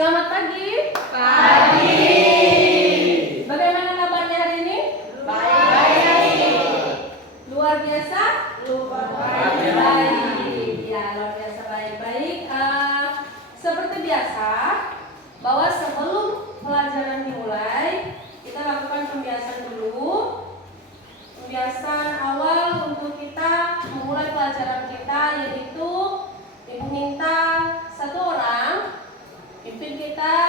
Selamat pagi. Pagi. Bagaimana kabarnya hari ini? Baik. Luar biasa? Baik. Ya, luar biasa baik. Seperti biasa, bahwa sebelum pelajaran dimulai, kita lakukan pembiasaan dulu. Pembiasaan awal untuk kita memulai pelajaran kita, yaitu Ibu minta satu orang pimpin kita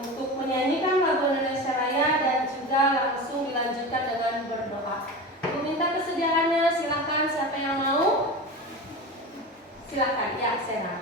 untuk menyanyikan lagu Indonesia Raya dan juga langsung dilanjutkan dengan berdoa. Ibu minta kesediaannya, silakan siapa yang mau? Silakan, ya Sera.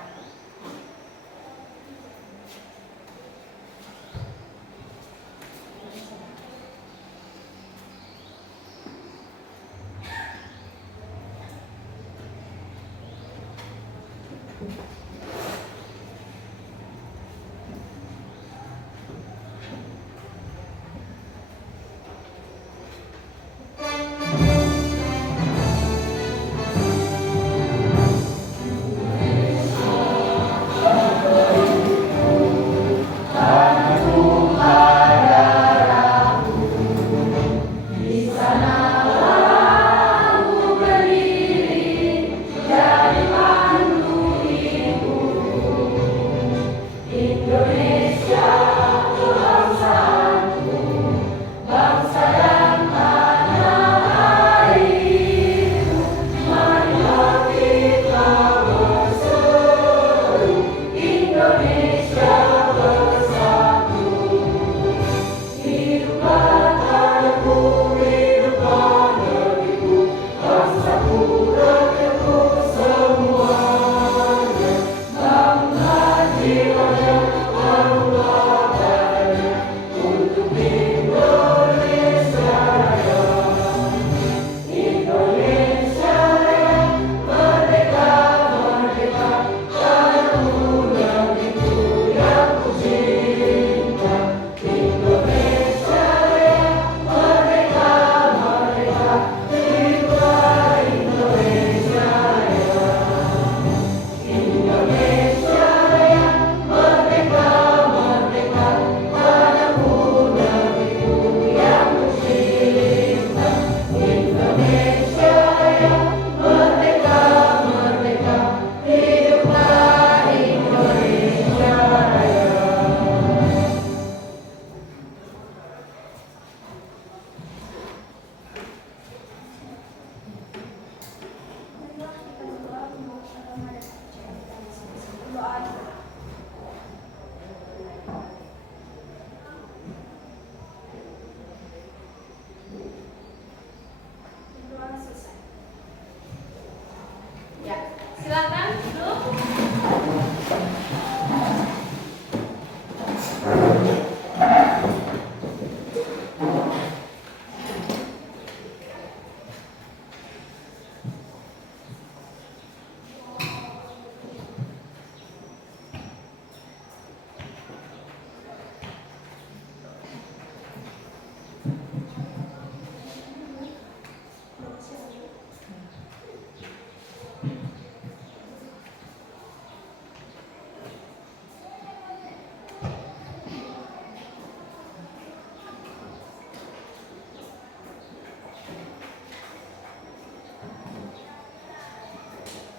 Silakan duduk.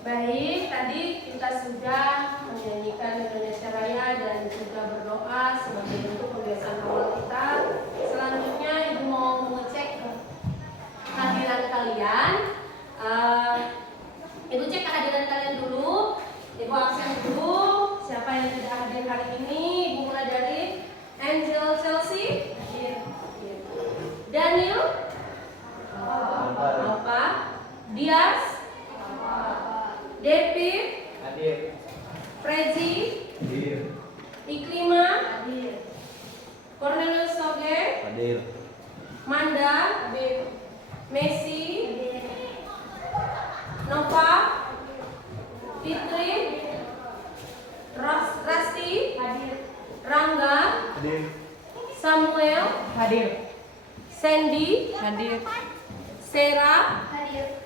Baik, tadi kita sudah menyanyikan Indonesia Raya dan juga berdoa sebagai bentuk pembiasaan awal kita. Selanjutnya Ibu mau mengecek kehadiran kalian. Ibu cek kehadiran kalian dulu. Ibu absen dulu. Siapa yang tidak hadir hari ini? Ibu mulai dari Angel Chelsea. Daniel. Apa? Dias. David, Hadir. Prezi, Hadir. Iklima, hadir. Cornelius Soge, Hadir. Manda, hadir. Messi, hadir. Nova, Fitri, Rasti, hadir. Rangga, Hadir. Samuel, Hadir. Sandy, Hadir. Sarah, hadir.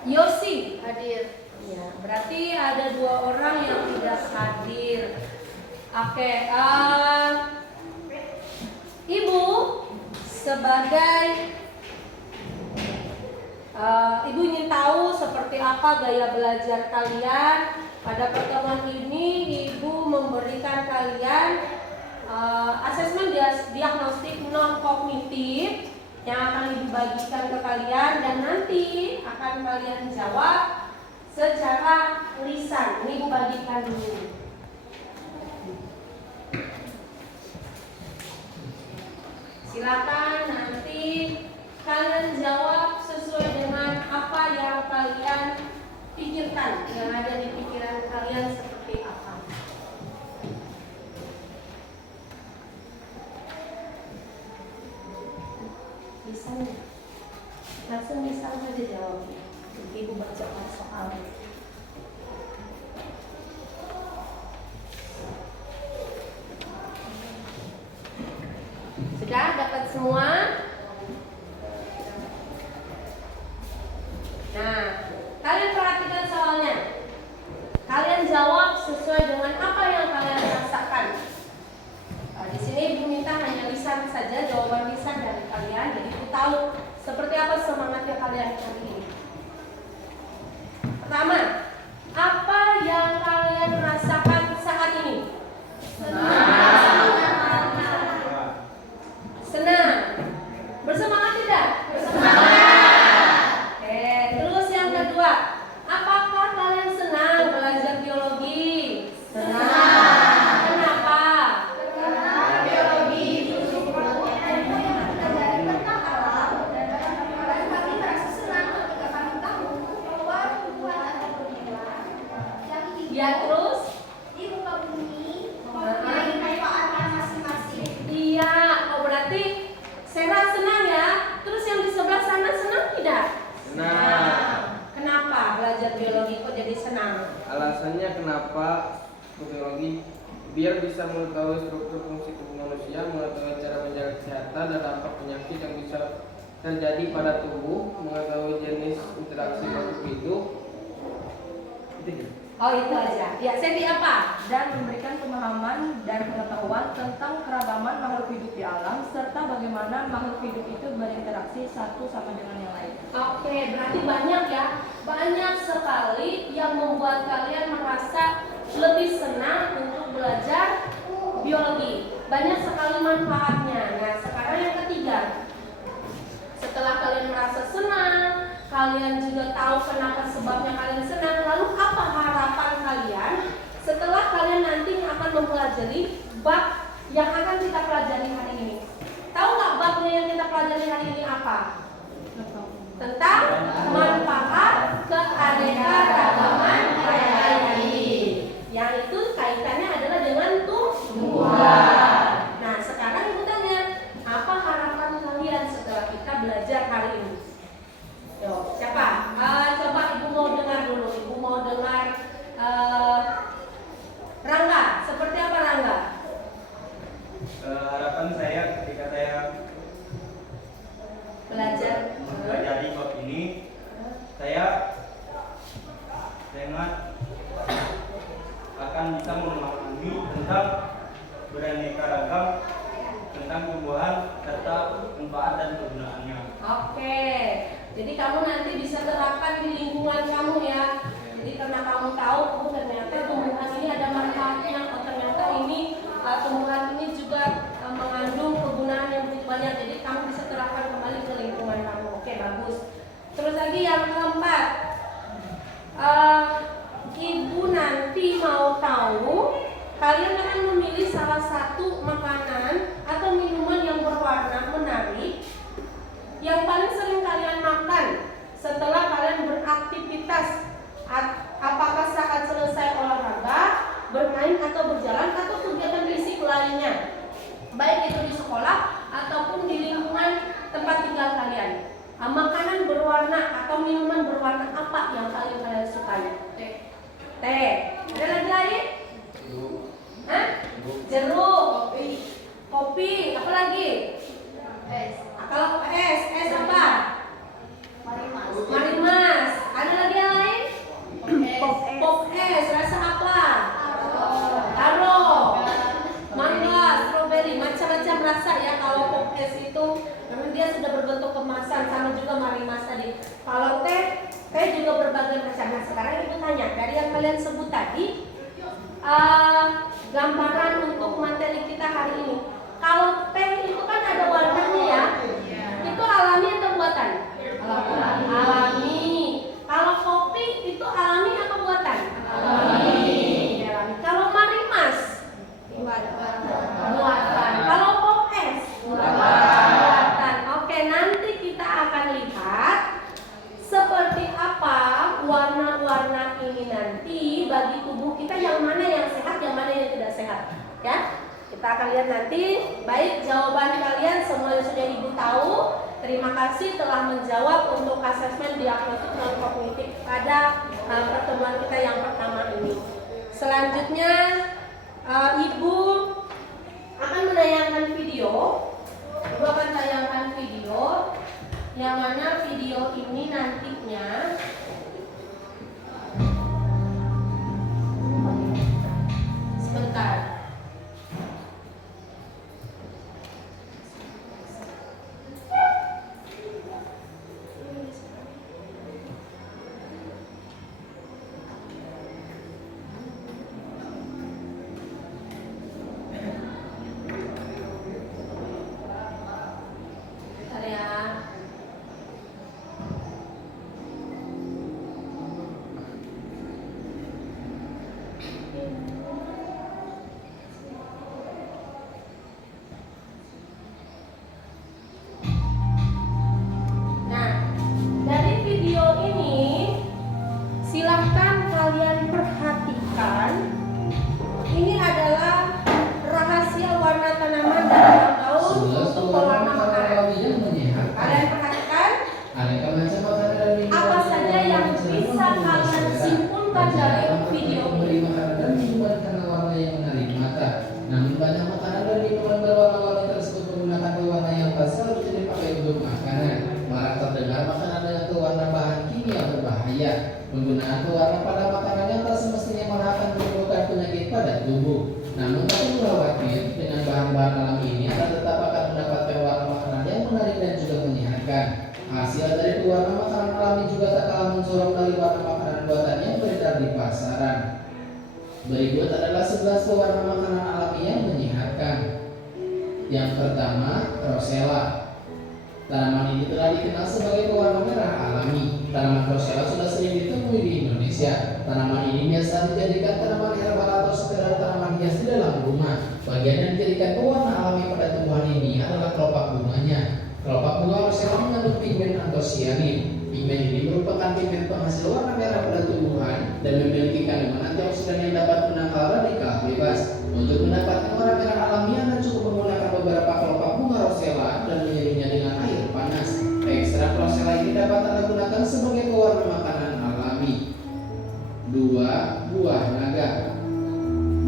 Yosi, hadir. Ya, berarti ada 2 orang yang tidak hadir. Oke, Ibu sebagai Ibu ingin tahu seperti apa gaya belajar kalian. Pada pertemuan ini Ibu memberikan kalian asesmen diagnostik non kognitif yang akan Ibu bagikan ke kalian dan nanti akan kalian jawab secara lisan. Ini Ibu bagikan dulu. Silakan nanti kalian jawab sesuai dengan apa yang kalian pikirkan, yang ada di pikiran kalian seperti apa. Lisan, langsung lisan saja jawabnya. Ibu bacakan soal. Sudah dapat semua? Nah, kalian perhatikan soalnya. Kalian jawab sesuai dengan apa yang kalian rasakan. Di sini Ibu minta hanya lisan saja, jawaban lisan dari kalian. Jadi Ibu tahu seperti apa semangatnya kalian hari ini. Pertama, apa yang kalian rasakan saat ini? Senang. Bersemangat tidak? Bersemangat. Oke, terus yang kedua, apakah kalian senang belajar biologi? Senang. Kenapa? Karena biologi itu tentang alam dan kami merasa senang ketika kami tahu bahwa tumbuhan atau tumbuhan yang hidup ya, terus di muka bumi mempunyai manfaatnya masing-masing. Iya, oh berarti Sarah senang ya. Terus yang di sebelah sana senang tidak? Senang. Kenapa belajar biologi kok jadi senang? Alasannya kenapa biologi? Biar bisa mengetahui struktur fungsi tubuh manusia, mengetahui cara menjaga kesehatan dan dampak penyakit yang bisa terjadi pada tubuh, mengetahui jenis interaksi makhluk hidup. Oh itu aja. Ya, Sebi apa? Dan memberikan pemahaman dan pengetahuan tentang keragaman makhluk hidup di alam serta bagaimana makhluk hidup itu berinteraksi satu sama dengan yang lain. Oke, berarti banyak ya. Banyak sekali yang membuat kalian merasa lebih senang untuk belajar biologi. Banyak sekali manfaatnya. Nah, sekarang yang ketiga. Setelah kalian merasa senang, kalian juga tahu kenapa sebabnya kalian senang. Lalu apa harapan kalian setelah kalian nanti akan mempelajari bab yang akan kita pelajari hari ini? Tahu nggak babnya yang kita pelajari hari ini apa? Tentang manfaat keanekaragaman hayati. Yang itu kaitannya adalah dengan tumbuhan. Nah, sekarang Ibu tanya, apa harapan kalian setelah kita belajar hari ini? Yo, siapa? Coba Ibu mau dengar dulu. Ibu mau dengar Rangga. Seperti apa Rangga? Harapan saya ketika saya Belajar mempelajari bab ini, saya sangat akan bisa memahami tentang beraneka ragam tentang tumbuhan serta manfaat dan kegunaannya. Oke, jadi kamu nanti bisa terapkan di lingkungan kamu ya. Jadi karena kamu tahu, oh ternyata tumbuhan ini ada manfaatnya, oh ternyata ini tumbuhan ini juga mengandung kegunaan yang begitu banyak. Jadi kamu bisa terapkan kembali ke lingkungan kamu. Oke, bagus. Terus lagi yang keempat, Ibu nanti mau tahu kalian akan memilih salah satu makanan atau minuman yang berwarna menarik yang paling sering kalian makan setelah kalian beraktivitas, apakah saat selesai olahraga, bermain atau berjalan atau kegiatan fisik lainnya, baik itu di sekolah ataupun di lingkungan tempat tinggal kalian. Makanan berwarna atau minuman berwarna apa yang kalian sukai? Teh. Ada lagi lain? Hah? Jeruk. Kopi. Apa lagi? Es. Kalau es apa? Marimas. Ada lagi yang lain? Pop es. Rasa apa? Taro. juga berbagai macam. Nah sekarang ibu tanya, dari yang kalian sebut tadi, gambaran untuk materi kita hari ini. Kalau teh itu kan ada warnanya ya, itu alami atau buatan? Alami. Kalau kopi itu alami atau buatan? Alami. Kalau marimas? Buatan. Kalau pop es? Buatan. Oke, nanti kita akan lihat seperti apa warna-warna ini nanti bagi tubuh kita, yang mana yang sehat, yang mana yang tidak sehat. Ya, kita akan lihat nanti. Baik, jawaban kalian semuanya sudah ibu tahu. Terima kasih telah menjawab untuk asesmen diagnostik non kognitif pada pertemuan kita yang pertama ini. Selanjutnya ibu akan menayangkan video. Ibu akan tayangkan video, yang mana video ini nantinya sebentar. Bentar ya. Nah, dari video ini silahkan kalian perhatikan. Ini adalah rahasia warna tanaman dan daun untuk pewarna makanan. Kalian perhatikan apa saja yang bisa kalian simpulkan dari video ini. Namun banyak makanan dan minuman berwarna-warni tersebut menggunakan pewarna yang pas seharusnya dipakai untuk makanan. Marak terdengar makanan dengan pewarna bahan kimia berbahaya. Penggunaan pewarna pada makanan yang tak semestinya malah akan menimbulkan penyakit pada tubuh. Namun tak perlu khawatir, dengan bahan-bahan alami ini Anda tetap akan mendapatkan warna makanan yang menarik dan juga menyehatkan. Hasil dari pewarna makanan alami juga tak kalah mencorong dari warna makanan buatan yang beredar di pasaran. Berikut adalah 11 pewarna makanan alami yang menyehatkan. Yang pertama, Rosella. Tanaman ini telah dikenal sebagai pewarna merah alami. Tanaman Rosella sudah sering ditemui di Indonesia. Tanaman ini biasa dijadikan tanaman herbal atau sekedar tanaman hias di dalam rumah. Bagian yang dijadikan pewarna alami pada tumbuhan ini adalah kelopak bunganya. Kelopak bunga Rosella mengandung pigmen antosianin. Pigmen ini merupakan pigmen penghasil warna merah pada tumbuhan dan memiliki kandungan antioksidan yang dapat menangkal radikal bebas. Untuk mendapatkan warna merah alami, Anda cukup menggunakan beberapa kelopak bunga Rosella dan menyeduhnya dengan air panas. Ekstrak Rosella ini dapat Anda gunakan sebagai pewarna makanan alami. 2. Buah naga.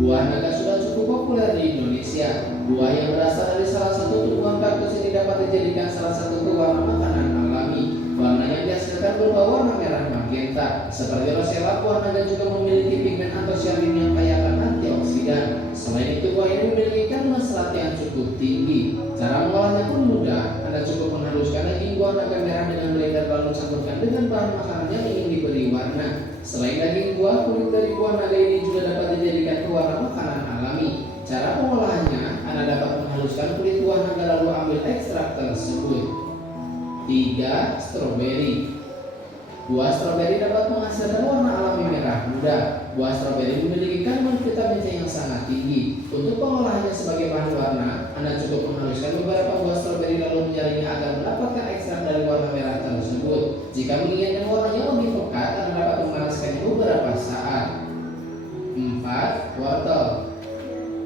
Buah naga sudah cukup populer di Indonesia. Buah yang berasal dari salah satu tumbuhan kaktus ini dapat dijadikan salah satu pewarna makanan alami. Warna yang dihasilkan berupa warna merah magenta. Seperti Rosella, buah naga juga memiliki pigmen antosianin yang kaya akan antioksidan. Selain itu, buah ini memiliki kandungan serat yang cukup tinggi. Cara mengolahnya pun mudah. Anda cukup menghaluskan daging buah naga merah dengan blender lalu campurkan dengan bahan makanan yang ingin diberi warna. Selain daging buah, kulit dari buah naga ini juga dapat dijadikan pewarna makanan alami. Cara pengolahannya, Anda dapat menghaluskan kulit buah naga lalu ambil ekstrak tersebut. 3. Stroberi. Buah stroberi dapat menghasilkan warna alami merah muda. Buah stroberi memiliki kandungan vitamin C yang sangat tinggi. Untuk pengolahannya sebagai bahan warna, Anda cukup menghaluskan beberapa buah stroberi lalu menyaringnya agar mendapatkan ekstrak dari warna merah tersebut. Jika menginginkan warnanya lebih pekat, Anda dapat memanaskannya beberapa saat. 4. Wortel.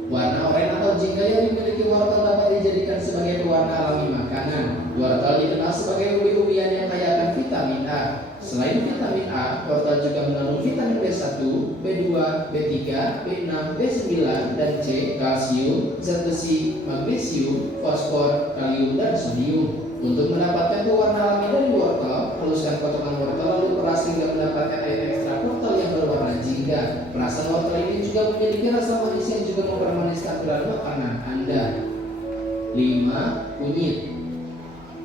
Warna oranye atau jingga yang dimiliki wortel dapat dijadikan sebagai pewarna alami makanan. Wortel dikenal sebagai ubi-ubian yang kaya akan vitamin A. Selain vitamin A, wortel juga mengandung vitamin B1, B2, B3, B6, B9, dan C, kalsium, zat besi, magnesium, fosfor, kalium, dan sodium. Untuk mendapatkan pewarna alami dari wortel, haluskan potongan wortel lalu peras hingga mendapatkan air ekstrak wortel yang berwarna jingga. Perasan wortel ini juga memiliki rasa manis yang juga mempermanis tampilan makanan Anda. 5. Kunyit.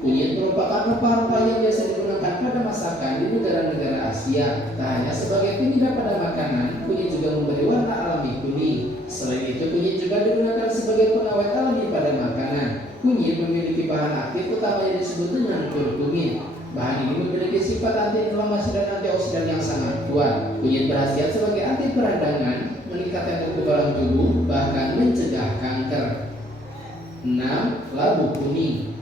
Kunyit merupakan rempah-rempah yang biasa digunakan digunakan pada masakan di negara-negara Asia. Tak hanya sebagai penyedap pada makanan, kunyit juga memberi warna alami kuning. Selain itu, kunyit juga digunakan sebagai pengawet alami pada makanan. Kunyit memiliki bahan aktif utamanya disebut dengan kurkumin. Bahan ini memiliki sifat anti-inflamasi dan antioksidan yang sangat kuat. Kunyit berkhasiat sebagai anti peradangan, meningkatkan kekebalan tubuh, bahkan mencegah kanker. 6. Labu kuning.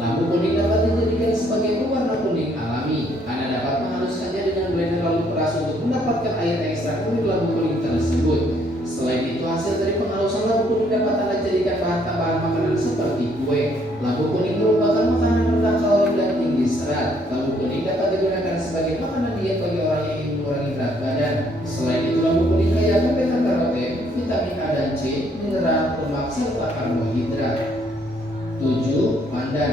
Labu kuning dapat dijadikan sebagai pewarna kuning alami. Anda dapat menghaluskannya dengan blender lalu peras untuk mendapatkan air ekstrak kuning labu kuning tersebut. Selain itu, hasil dari penghalusan labu kuning dapat Anda jadikan bahan tambahan makanan seperti kue. Labu kuning merupakan makanan rendah kalori dan tinggi serat. Labu kuning dapat digunakan sebagai makanan diet bagi orang yang ingin mengurangi berat badan. Selain itu, labu kuning kaya akan beta-karoten, vitamin A dan C, mineral, lemak, serta karbohidrat. 7. Pandan.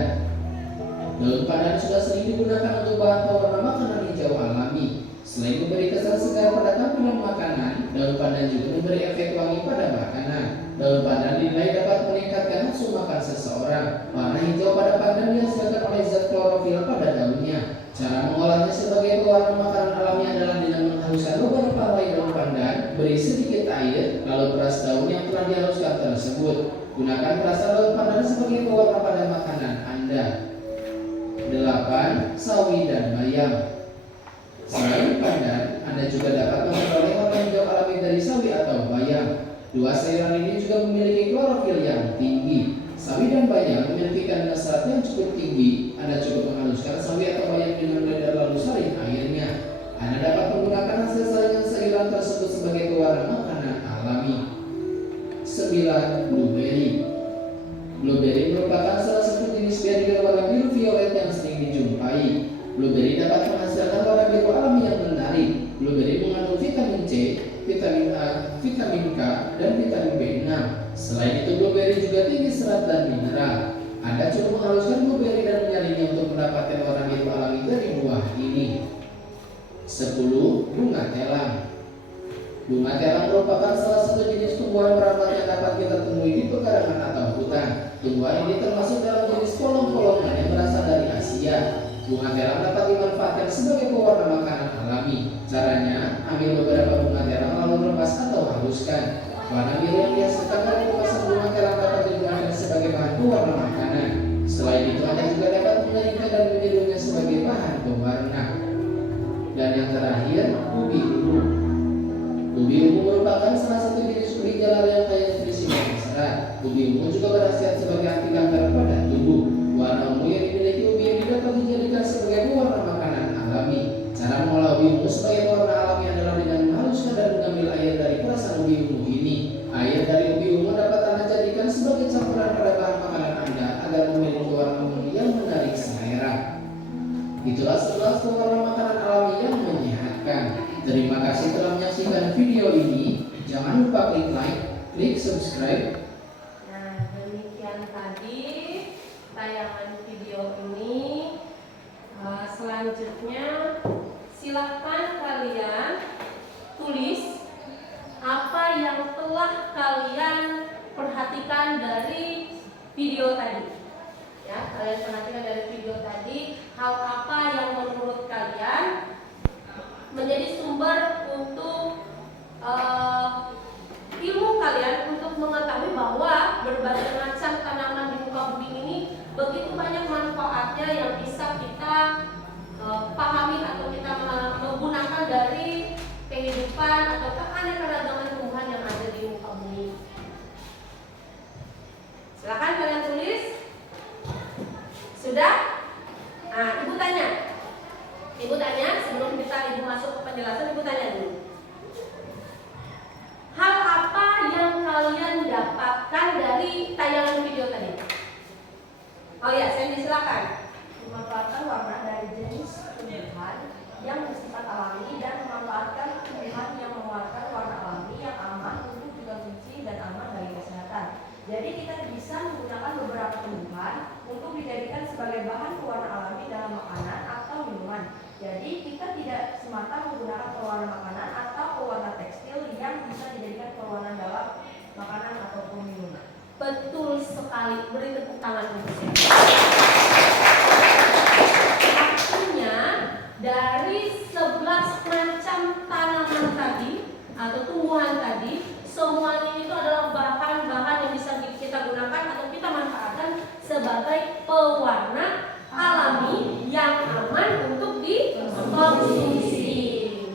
Daun pandan sudah sering digunakan untuk bahan pewarna makanan hijau alami. Selain memberi kesan segar pada tampilan makanan, daun pandan juga memberi efek wangi pada makanan. Daun pandan dinilai dapat meningkatkan nafsu makan seseorang. Warna hijau pada pandan dihasilkan oleh zat klorofil pada daunnya. Cara mengolahnya sebagai pewarna makanan alami adalah dengan menghaluskan beberapa helai daun pandan, beri sedikit air, lalu peras daun yang telah dihaluskan tersebut. Gunakan perasan daun pandan sebagai pewarna pada makanan Anda. 8. Sawi dan bayam. Selain pandan, Anda juga dapat memperoleh warna hijau alami dari sawi atau bayam. Dua sayuran ini juga memiliki klorofil yang tinggi. Sawi dan bayam memiliki kandungan serat yang cukup tinggi. Anda cukup menghaluskan sawi atau bayam dengan blender lalu saring airnya. Anda dapat menggunakan hasil saringan sayuran tersebut sebagai pewarna makanan alami. 9. Blueberry. Blueberry merupakan salah satu jenis beri berwarna biru violet yang sering dijumpai. Blueberry dapat menghasilkan warna biru alami yang menarik. Blueberry mengandung vitamin C, vitamin A, vitamin K, dan vitamin B6. Selain itu, blueberry juga tinggi serat dan mineral. Anda cukup menghaluskan blueberry dan menyaringnya untuk mendapatkan warna biru alami dari buah ini. 10. Bunga telang. Bunga telang merupakan salah satu jenis tumbuhan merambat yang dapat kita temui di pekarangan atau hutan. Tumbuhan ini termasuk dalam jenis polong-polongan yang berasal dari Asia. Bunga telang dapat dimanfaatkan sebagai pewarna makanan alami. Caranya, ambil beberapa bunga telang lalu remas atau haluskan. Warna biru yang dihasilkan dari remasan bunga telang dapat digunakan sebagai bahan pewarna makanan. Selain itu, Anda juga dapat menyaringkan dan menyeduhnya sebagai bahan pewarna. Dan yang terakhir, ubi ungu. Ubi ungu merupakan salah satu jenis ubi jalar yang kaya nutrisi dan serat. Ubi ungu juga berkhasiat sebagai anti kanker pada tubuh. Warna ungu yang dimiliki ubi ini dapat dijadikan sebagai pewarna makanan alami. Cara mengolah ubi ungu sebagai pewarna alami adalah dengan menghaluskan dan mengambil air dari perasan ubi ungu ini. Air dari ubi ungu dapat Anda jadikan sebagai campuran pada bahan makanan Anda agar memiliki warna ungu yang menarik selera. Itulah 11 pewarna makanan alami yang menyehatkan. Terima kasih telah menyaksikan video ini. Jangan lupa klik like, klik subscribe. Nah, demikian tadi tayangan video ini. Selanjutnya silakan kalian tulis apa yang telah kalian perhatikan dari video tadi. Ya, kalian perhatikan dari video tadi hal apa yang menurut kalian menjadi sumber untuk ilmu kalian untuk mengetahui bahwa berbagai macam tanaman di muka bumi ini begitu banyak manfaatnya yang bisa kita pahami atau kita menggunakan dari kehidupan atau keanekaragaman tumbuhan yang ada di muka bumi. Silakan kalian tulis. Sudah? Nah, Ibu tanya. Ibu tanya sebelum Ibu masuk ke penjelasan, Ibu tanya dulu. Hal apa yang kalian dapatkan dari tayangan video tadi? Oh ya, Sandy silakan. Memanfaatkan warna dari jenis tumbuhan yang bersifat alami dan memanfaatkan tumbuhan yang mengeluarkan warna alami yang aman untuk dikonsumsi dan aman bagi kesehatan. Jadi kita bisa menggunakan beberapa tumbuhan untuk dijadikan sebagai bahan pewarna alami dalam makanan atau minuman. Jadi kita tidak semata menggunakan pewarna makanan atau pewarna tekstil yang bisa dijadikan pewarna dalam makanan ataupun minuman. Betul sekali. Beri tepuk tangan untuk saya. Artinya dari 11 macam tanaman tadi atau tumbuhan tadi, semuanya itu adalah bahan-bahan yang bisa kita gunakan atau kita manfaatkan sebagai pewarna alami yang aman untuk dikonsumsi.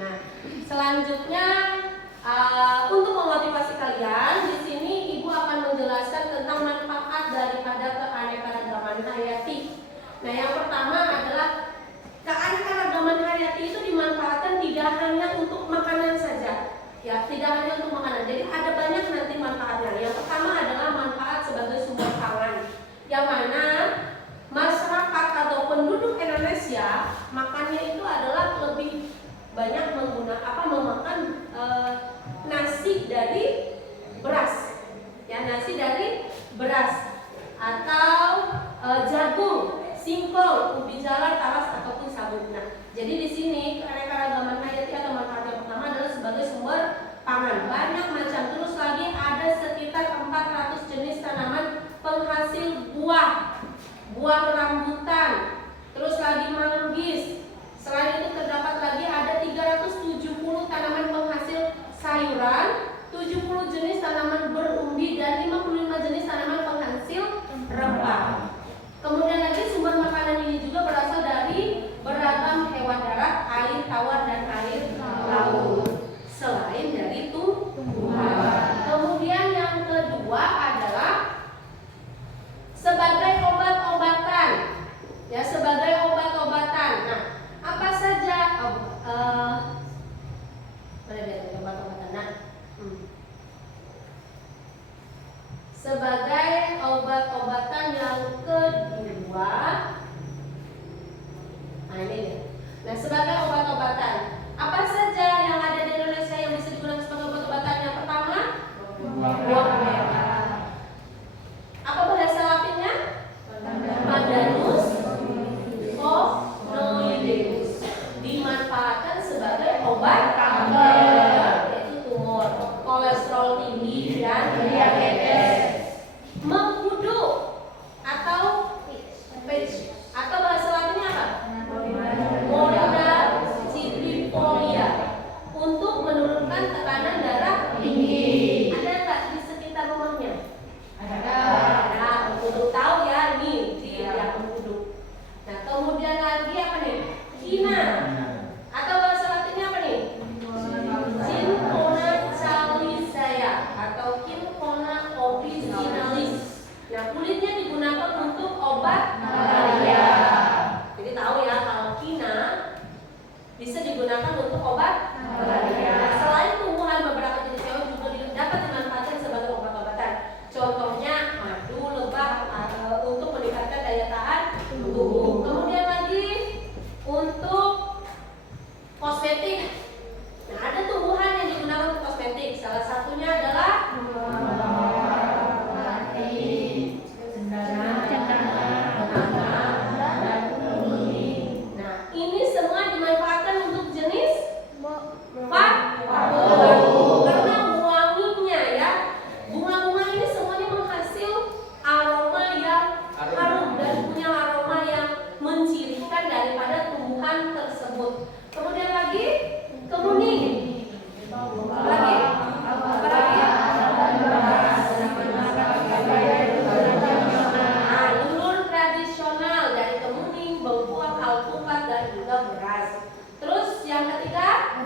Nah, selanjutnya untuk memotivasi kalian, di sini Ibu akan menjelaskan tentang manfaat daripada keanekaragaman hayati. Nah, yang pertama adalah keanekaragaman hayati itu dimanfaatkan tidak hanya untuk makanan saja. Ya, tidak hanya untuk makanan. Jadi ada banyak nanti manfaatnya. Yang pertama adalah manfaat sebagai sumber pangan, yang mana masyarakat atau penduduk Indonesia makannya itu adalah lebih banyak memakan nasi dari beras. Ya, nasi dari beras atau jagung, singkong, ubi jalar, talas ataupun sagu. Nah, jadi di sini keanekaragaman hayati atau manfaat yang pertama adalah sebagai sumber pangan. Banyak macam. Terus lagi ada sekitar 400 jenis tanaman penghasil buah rambutan. Terus lagi manggis. Selain itu terdapat lagi ada 370 tanaman penghasil sayuran, 70 jenis tanaman berumbi dan 55 jenis tanaman penghasil rempah. Kemudian lagi sumber makanan ini juga berasal dari beragam hewan darat, air tawar dan air laut. Selain dari tumbuhan. Kemudian yang kedua adalah sebagai obat-obatan. Ya, sebagai obat-obatan. Nah, apa saja obat-obatan? Nah, sebagai obat-obatan yang kedua, nah ini nih. Nah, sebagai obat-obatan, apa saja yang ada di Indonesia yang bisa digunakan sebagai obat-obatan? Yang pertama, buah merah. Apa bahasa Latinnya? Pandanus onoideus. Dimanfaatkan sebagai obat kanker, yaitu tumor, kolesterol tinggi dan diabetes. Mengkudu atau pitch atau bahasa Latinnya apa? Moringa citrifolia untuk menurunkan tekanan darah tinggi. Ada nggak di sekitar rumahnya? Ada. Nah, mengkudu tahu ya, nih dia mengkudu. Nah, kemudian lagi apa nih? Kina atau bahasa Latinnya apa nih? Cinchona calisaya atau Cinchona officinalis. Nah, kulitnya digunakan untuk obat malaria. Jadi tahu ya kalau kina bisa digunakan untuk obat malaria. Selain tumbuhan, beberapa jenis hewan juga dapat dimanfaatkan sebagai obat-obatan. Contohnya madu, lebah untuk meningkatkan daya tahan tubuh. Kemudian lagi untuk kosmetik. Nah, ada tumbuhan yang digunakan untuk kosmetik. Salah satunya adalah ini semua dimanfaatkan untuk jenis karena wanginya ya. Bunga-bunga ini semuanya menghasil aroma yang harum dan punya aroma yang mencirikan daripada tumbuhan tersebut. Kemudian lagi kemuning. Lagi apa lagi? Lulur tradisional dari kemuning, bengkuang, alpukat dan juga beras. Terus yang ketiga,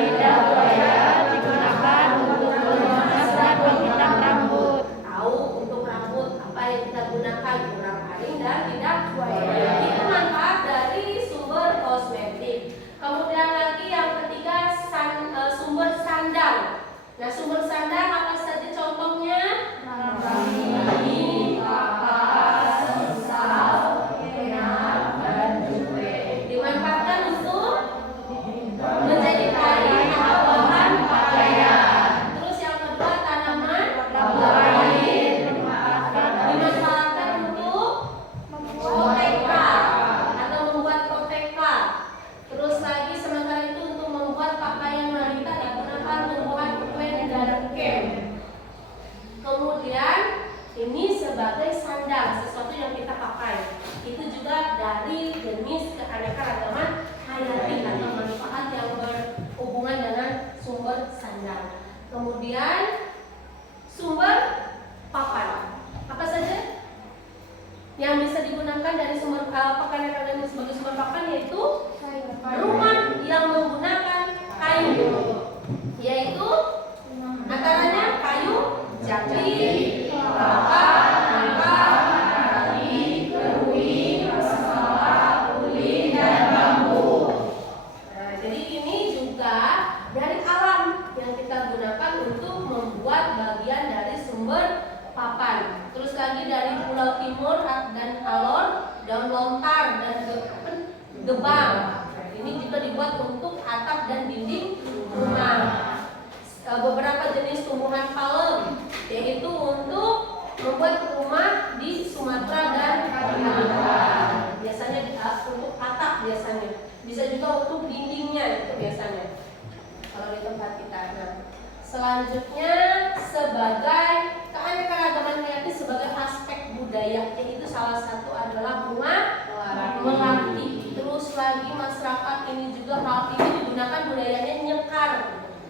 lidah buaya digunakan untuk melemas dan menghitam rambut. Tahu untuk rambut apa yang kita gunakan? Kurang aring dan lidah buaya. Itu manfaat dari sumber kosmetik. Kemudian lagi yang ketiga, sumber sandang. Nah, sumber sandang apa saja contohnya? Dimanfaatkan untuk menjadi kain atau bahan pakaian. Terus yang kedua, tanaman lain dimanfaatkan untuk bisa juga untuk dindingnya itu biasanya kalau di tempat kita. Nah, selanjutnya sebagai keanekaragaman hayati sebagai aspek budaya, yaitu salah satu adalah bunga melati. Terus lagi masyarakat ini juga hal ini digunakan budayanya nyekar.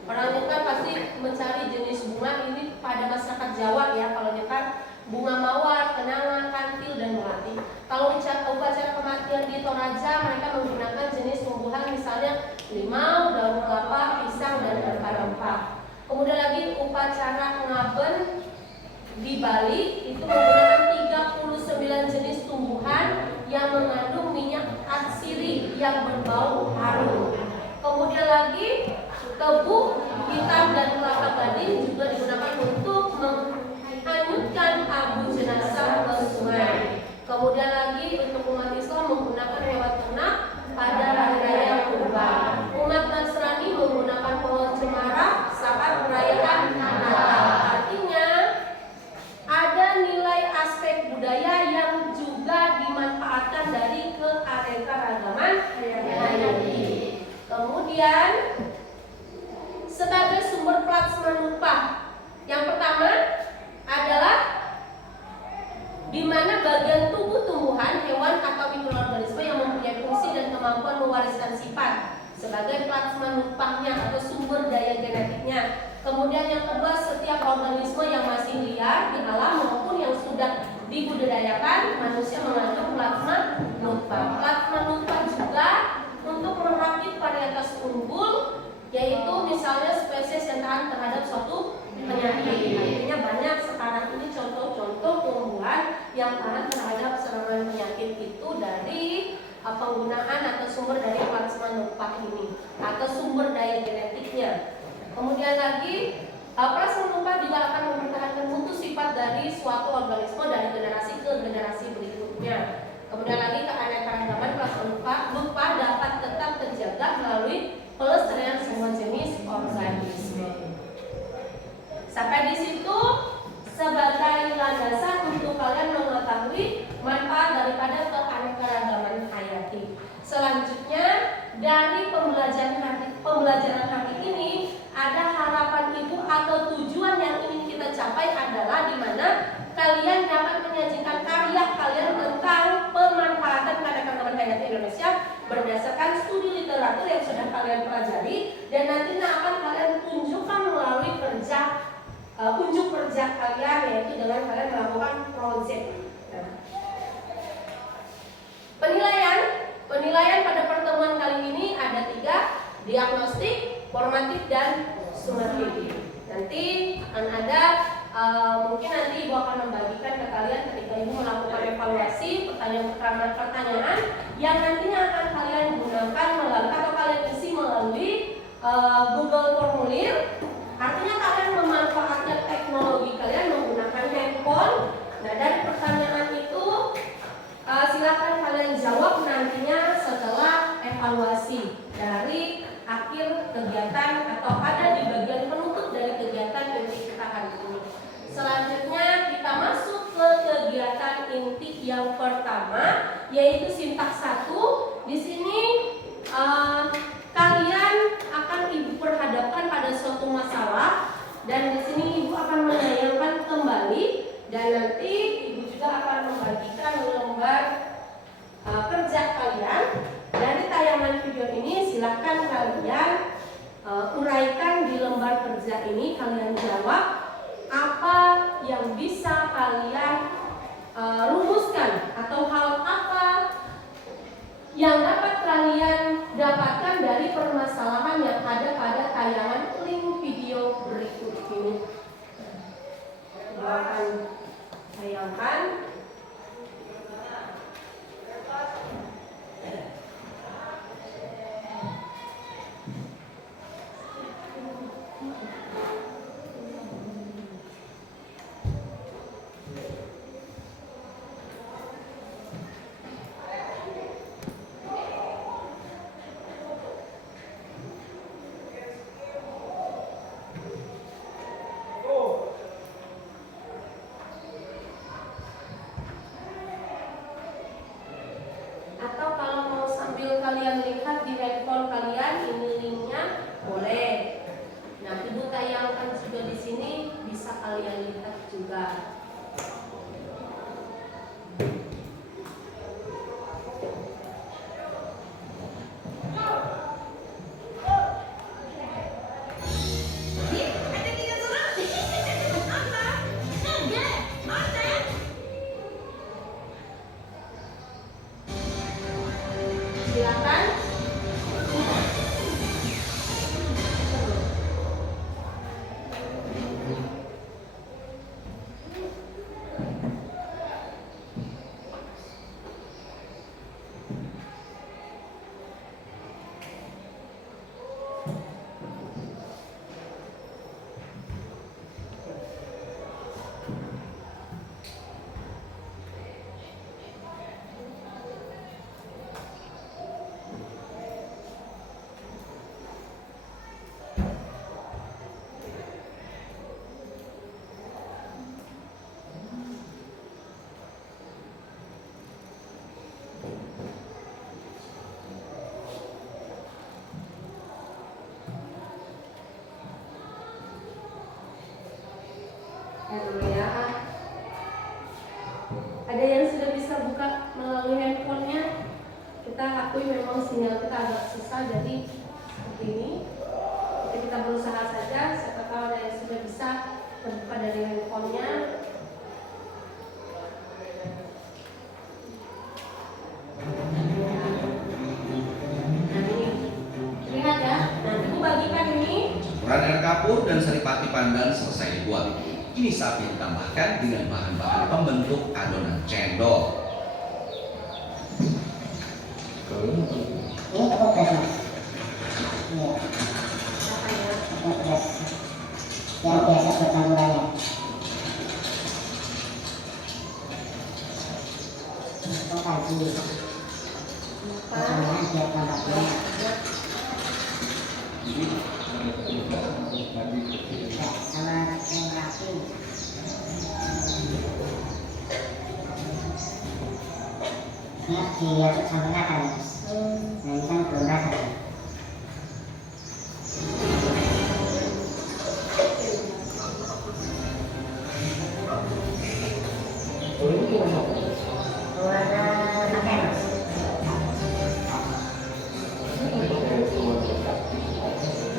Orang nyekar pasti mencari jenis bunga ini pada masyarakat Jawa ya. Kalau nyekar bunga mawar, kenanga, kantil, dan melati. Kalau upacara kematian di Toraja mereka menggunakan jenis tumbuhan misalnya limau, daun kelapa, pisang, dan rempah-rempah. Kemudian lagi upacara ngaben di Bali itu menggunakan 39 jenis tumbuhan yang mengandung minyak atsiri yang berbau harum. Kemudian lagi tebu hitam dan kelapa gading juga digunakan untuk menghanyutkan abu jenazah ke sungai. Kemudian lagi untuk umat Islam menggunakan hewan ternak pada hari raya Kurban. Umat Nasrani menggunakan pohon cemara saat perayaan Natal. Artinya ada nilai aspek budaya yang juga dimanfaatkan dari keanekaragaman hayati. Kemudian sebagai sumber plasma nupa, yang pertama adalah di mana bagian tubuh tumbuhan, hewan atau mikroorganisme yang mempunyai fungsi dan kemampuan mewariskan sifat sebagai plasma nupahnya atau sumber daya genetiknya. Kemudian yang kedua, setiap organisme yang masih liar di alam maupun yang sudah dibudidayakan, manusia mengandung plasma nutfah. Plasma nutfah juga untuk merakit varietas unggul, yaitu misalnya spesies yang tahan terhadap suatu penyakit. Artinya banyak sekarang ini contoh-contoh tumbuhan yang tahan terhadap serangan penyakit itu dari penggunaan atau sumber dari plasma nutfah ini atau sumber daya genetiknya. Kemudian lagi plasma nutfah juga akan mempertahankan mutu sifat dari suatu organisme dari generasi ke generasi berikutnya. Kemudian lagi keanekaragaman plasma nutfah dapat tetap terjaga melalui pelestarian semua jenis organisme. Sampai di situ sebagai landasan untuk kalian mengetahui manfaat daripada keanekaragaman hayati. Selanjutnya dari pembelajaran hari ini ada harapan ibu atau tujuan yang ingin kita capai adalah di mana kalian dapat menyajikan karya kalian tentang pemanfaatan keanekaragaman hayati Indonesia berdasarkan studi literatur yang sudah kalian pelajari dan nantinya akan kalian tunjukkan melalui unjuk kerja kalian, yaitu dengan kalian melakukan proyek. Penilaian pada pertemuan kali ini ada 3: diagnostik, formatif, dan sumatif. Nanti akan ada mungkin nanti ibu akan membagikan ke kalian ketika ibu melakukan evaluasi pertanyaan-pertanyaan yang nantinya akan kalian gunakan melalui atau kalian isi melalui Google Formulir. Artinya kalian memanfaatkan teknologi kalian menggunakan handphone. Nah, dari pertanyaan itu silakan kalian jawab nantinya setelah evaluasi dari akhir kegiatan atau ada di bagian penutup dari kegiatan inti kita hari ini. Selanjutnya kita masuk ke kegiatan inti yang pertama, yaitu sintaks 1. Di sini kalian akan ibu perhadapkan pada suatu masalah dan di sini ibu akan menyayangkan kembali dan nanti ibu juga akan membagikan lembar kerja kalian. Dari tayangan video ini silahkan kalian uraikan di lembar kerja ini, kalian jawab apa yang bisa kalian rumuskan atau hal apa yang dapat kalian dapatkan dari permasalahan yang ada pada tayangan link video berikut ini. Silakan tayangkan. melihat di handphone kalian ini linknya, boleh. Nah, ibu tayangkan sudah di sini, bisa kalian lihat juga. Silakan. Ya. Ada yang sudah bisa buka melalui handphonenya? Kita akui memang sinyal kita agak susah, jadi seperti ini. Kita berusaha saja. Siapa tahu ada yang sudah bisa terbuka dari handphonenya. Nah ini, lihat ya. Nah, ibu bagikan ini. Campuran air kapur dan saripati pandan selesai dibuat. Kini sapi ditambahkan dengan bahan-bahan pembentuk adonan cendol. Ini cukup beras. Iya. Cukup beras. Yang biasa buat campurannya. Cukup lagi. Campuran biar tambah banyak. Ya, sama yang rapi. Ini diaduk sampai rata nih. Nah ini kan belum rata. Warna pakai mas.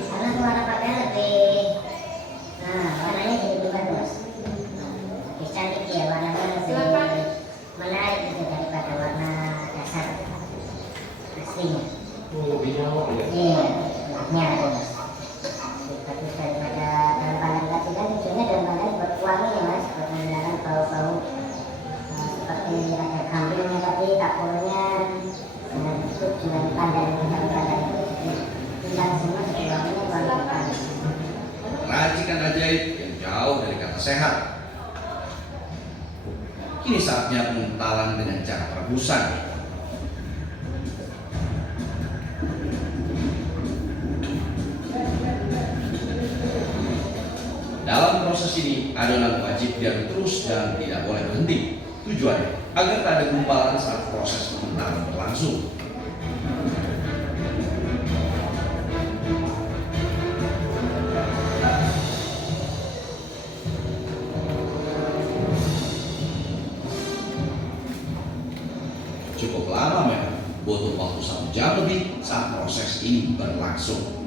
Karena warna pakai lebih, nah warnanya jadi berubah mas. Lebih cantik ya, warnanya lebih menarik gitu daripada warna dasar aslinya. Lebih nyawa ya. Iya, warnanya ada mas. Lebih bagus daripada daun pandan tadi kan, tujuannya daun pandan buat wangi ya mas, buat menghilangkan bau-bau seperti ada kambingnya tadi, kapurnya, dengan itu dengan pandan daun pandan itu hilang semua, jadi wanginya wangi panas. Racikan ajaib yang jauh dari kata sehat. Kini saatnya pengentalan dengan cara perebusan. Dalam proses ini, adonan wajib diaduk terus dan tidak boleh berhenti. Tujuannya agar tak ada gumpalan saat proses pengentalan berlangsung. Cukup lama memang, butuh waktu 1 jam lebih saat proses ini berlangsung.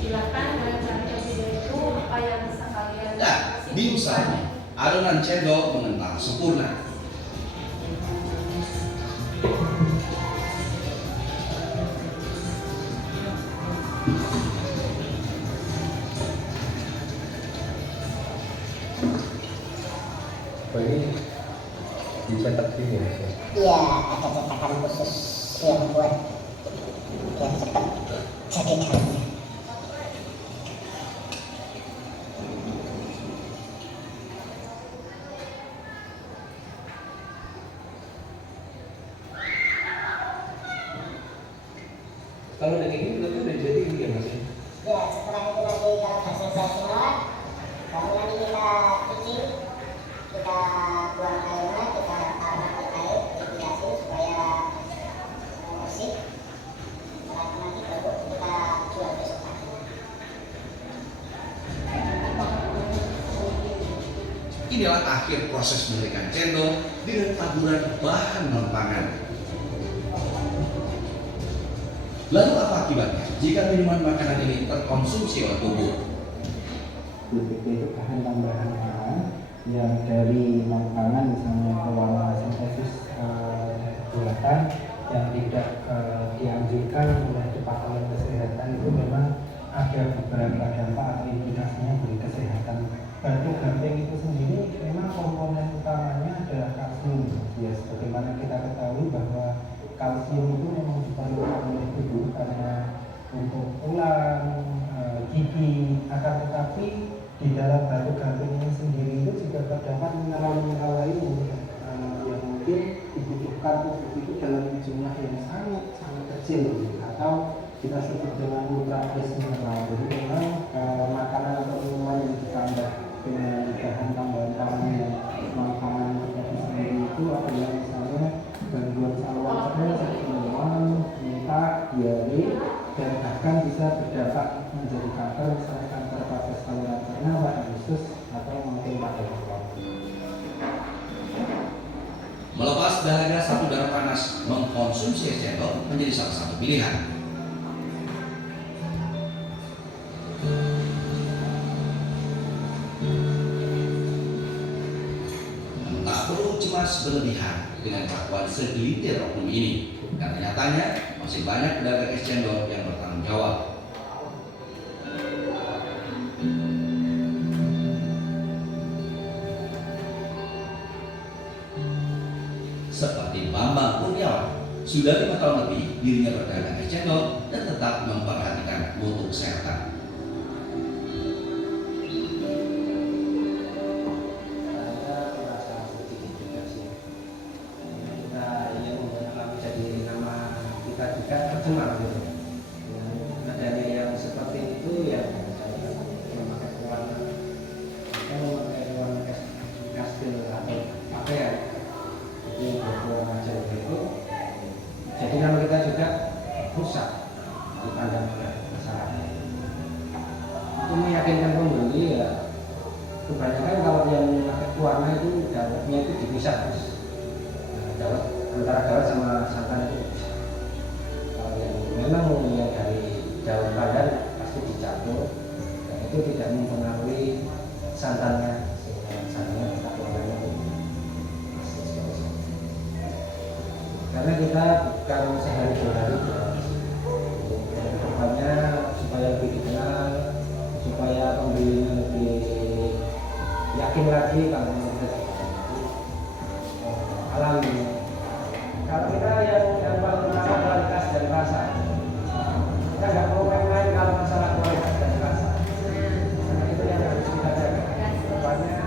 Silakan dengan cara video itu apa yang bisa kalian Nah, di usahanya, adonan cendol mengental sempurna. Oh ini dicetak sini ya? Iya, ada cetakan khusus yang buat biar cepat jadi daunnya. Kalau udah kayak gini berarti udah jadi ini ya mas ya? Ya, setelah itu nanti kalau sudah selesai semua, baru nanti kita cuci, kita buang airnya, kita taruh air, irigasi supaya Inilah akhir proses memberikan cendol dengan taburan bahan non-pangan. Lalu apa akibatnya jika minuman makanan ini terkonsumsi oleh tubuh? BPP itu bahan tambahan pangan yang dari non pangan, misalnya pewarna sintesis buatan yang tidak dianjurkan oleh Departemen Kesehatan, itu memang ada beberapa dampak atau implikasinya bagi kesehatan. Batu gamping itu sendiri memang komponen utamanya adalah kalsium. Ya, sebagaimana kita ketahui bahwa kalsium itu memang diperlukan oleh tubuh karena untuk tulang, gigi, akan tetapi di dalam batu gamping ini sendiri itu juga terdapat mineral-mineral lain yang mungkin dibutuhkan tubuh itu dalam jumlah yang sangat kecil, atau kita sebut dengan ultra trace mineral. Jadi memang makanan atau minuman yang ditambah dengan bahan tambahan pangan yang non pangan seperti sendiri itu adalah misalnya gangguan saluran cerna seperti demam, muntah, diare, dan bahkan bisa berdampak menjadi kanker, misalnya kanker pada saluran cerna, pada usus, atau mungkin pada kolon. Melepas dahaga satu darah panas, mengkonsumsi es cendol menjadi salah satu pilihan. Tak perlu cemas berlebihan dengan kelakuan segelintir oknum ini, karena nyatanya masih banyak pedagang es cendol yang bertanggung jawab. Seperti Bambang Kurniawan, sudah 5 tahun lebih dirinya berdagang es cendol dan tetap memperhatikan mutu kesehatan. Tercemar gitu. Adanya yang seperti itu ya memakai pewarna, memakai warna kastil atau pakaian itu berwarna macam itu. Jadi nama kita juga rusak dipandang oleh masyarakat. Itu meyakinkan pembeli ya. Kebanyakan kalau yang memakai pewarna itu dawetnya itu dipisah, terus dawet antara dawet sama santan itu. Memang yang dari daun pandan pasti dicampur, dan itu tidak mempengaruhi santannya, sehingga santannya tetap warnanya masih seperti itu. Karena kita bukan sehari dua hari, kedepannya supaya lebih dikenal, supaya pembelinya lebih yakin lagi kalau kita alami. Kalau kita yang paling utama kualitas dan rasa. Kita nggak perlu main-main kalau masalah kualitas dan rasa. Karena itu yang harus kita jaga. Depannya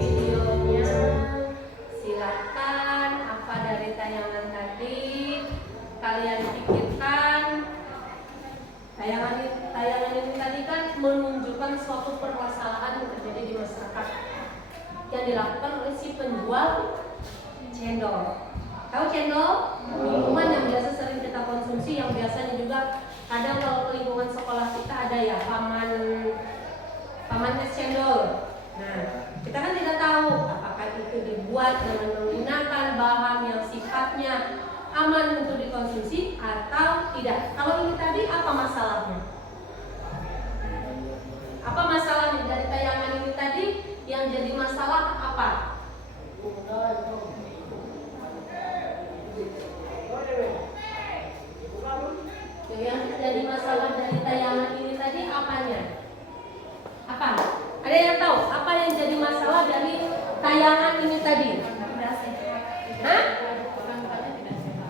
videonya silakan, apa dari tayangan tadi kalian pikirkan. Tayangan ini tadi kan menunjukkan suatu permasalahan yang terjadi di masyarakat yang dilakukan oleh si penjual cendol. Tahu cendol? Minuman yang biasa sering kita konsumsi, yang biasanya juga kadang kalau ke lingkungan sekolah kita ada ya paman es cendol. Nah, kita kan tidak tahu apakah itu dibuat dengan menggunakan bahan yang sifatnya aman untuk dikonsumsi atau tidak. Kalau ini tadi apa masalahnya? Apa masalahnya dari tayangan ini tadi? Yang jadi masalah apa? Yang jadi masalah dari tayangan ini tadi apanya? Apa? Ada yang tahu apa yang jadi masalah dari tayangan ini tadi? Hah?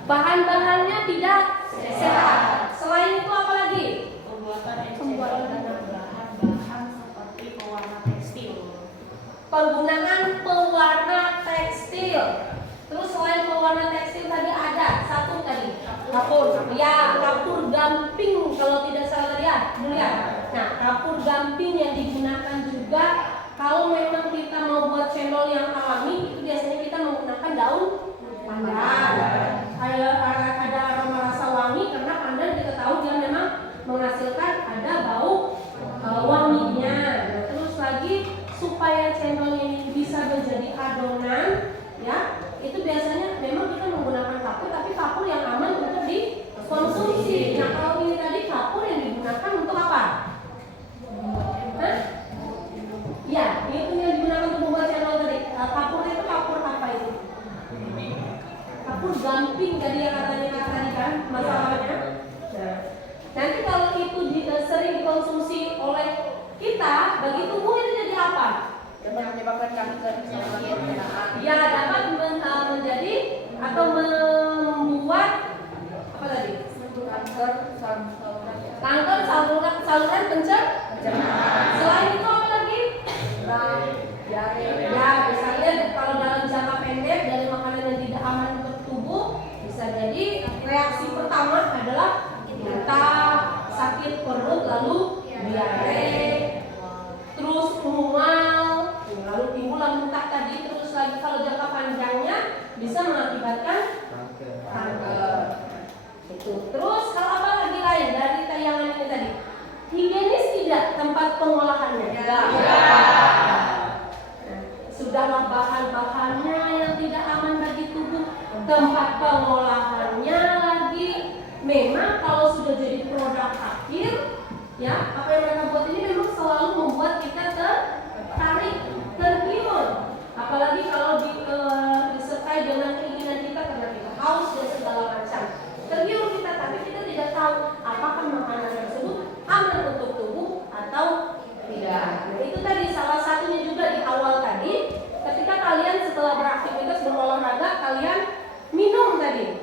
Bahan-bahannya tidak sehat. Selain itu apa lagi? Pembuatan bahan-bahan seperti pewarna tekstil. Penggunaan pewarna tekstil. Terus selain pewarna tekstil tadi ada satu tadi kapur, ya kapur gamping kalau tidak salah ya, dulu ya. Nah kapur gamping yang digunakan juga kalau memang kita mau buat cendol yang alami itu biasanya kita menggunakan daun pandan. Ada aroma rasa wangi karena pandan kita tahu dia memang menghasilkan ada bau wanginya. Nah, terus lagi supaya cendolnya yang dikonsumsi oleh kita bagi tubuh itu jadi apa? Yang menyebabkan kanker, Ya, dapat menjadi atau membuat apa tadi? Kanker saluran pencernaan. Selain itu apa lagi? Ya, misalnya kalau dalam jangka pendek dari makanan yang tidak aman untuk tubuh, bisa jadi reaksi pertama adalah muntah, sakit perut, lalu diare, terus mual, lalu timbul muntah tadi, terus lagi kalau jangka panjangnya bisa mengakibatkan kanker. Itu. Terus hal apa lagi lain dari tayangan ini tadi? Higienis tidak tempat pengolahannya? Ya. Sudahlah bahan-bahannya yang tidak aman bagi tubuh, tempat pengolahannya lagi. Memang kalau sudah jadi produk akhir, ya apa yang mereka buat ini memang selalu membuat kita tertarik, tergiur. Apalagi kalau disertai dengan keinginan kita karena kita haus dan segala macam. Tergiur kita, tapi kita tidak tahu apakah makanan tersebut aman untuk tubuh atau tidak. Nah, itu tadi salah satunya juga di awal tadi, ketika kalian setelah beraktivitas berolahraga, kalian minum tadi,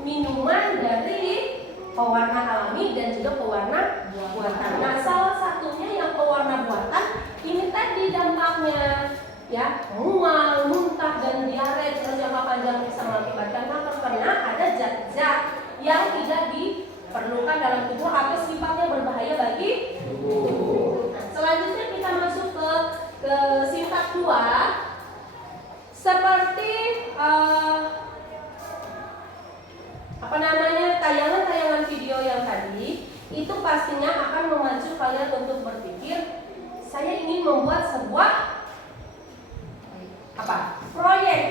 minuman dari pewarna alami dan juga pewarna buatan. Nah, salah satunya yang pewarna buatan ini tadi dampaknya ya mual, muntah dan diare terus jangka panjang bisa mengakibatkan kanker karena ada zat-zat yang tidak diperlukan dalam tubuh atau sifatnya berbahaya bagi tubuh. Nah, selanjutnya kita masuk ke sifat 2 seperti tayangan-tayangan video yang tadi itu pastinya akan memacu kalian untuk berpikir, saya ingin membuat sebuah proyek,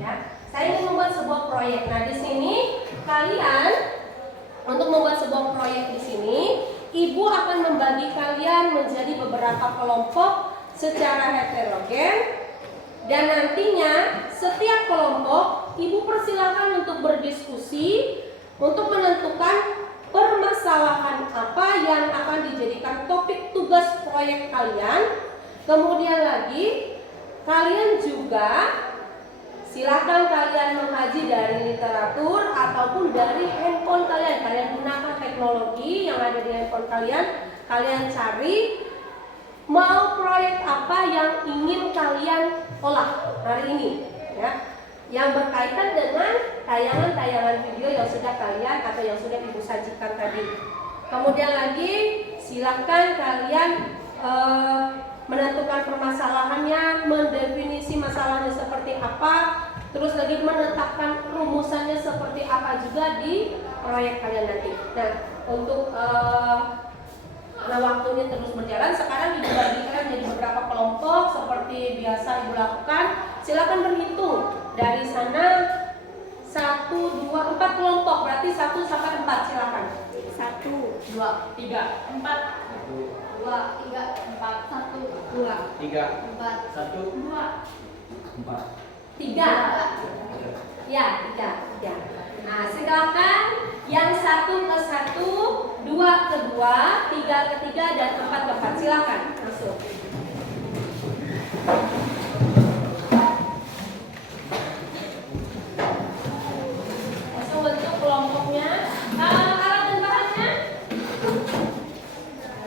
ya. Saya ingin membuat sebuah proyek. Nah, di sini kalian untuk membuat sebuah proyek di sini, ibu akan membagi kalian menjadi beberapa kelompok secara heterogen dan nantinya setiap kelompok ibu persilakan untuk berdiskusi untuk menentukan permasalahan apa yang akan dijadikan topik tugas proyek kalian. Kemudian lagi kalian juga silakan kalian mengkaji dari literatur ataupun dari handphone kalian. Kalian gunakan teknologi yang ada di handphone kalian. Kalian cari mau proyek apa yang ingin kalian olah hari ini, ya, yang berkaitan dengan tayangan-tayangan video yang sudah kalian atau yang sudah ibu sajikan tadi. Kemudian lagi silakan kalian menentukan permasalahannya, mendefinisi masalahnya seperti apa, terus lagi menetapkan rumusannya seperti apa juga di proyek kalian nanti. Nah, untuk waktunya terus berjalan, sekarang ibu bagikan jadi beberapa kelompok seperti biasa ibu lakukan. Silakan berhitung dari sana 1, 2, 4 kelompok, berarti 1 sampai 4 silakan. 1, 2, 3, 4, 2, 3, 4, 1, 2, 3, 4, 1, 2, 4. 3. Ya, 3. Nah, silakan yang 1 ke 1, 2 ke 2, 3 ke 3 dan 4 ke 4. Silakan masuk. Langsung bentuk kelompoknya. Alat dan bahannya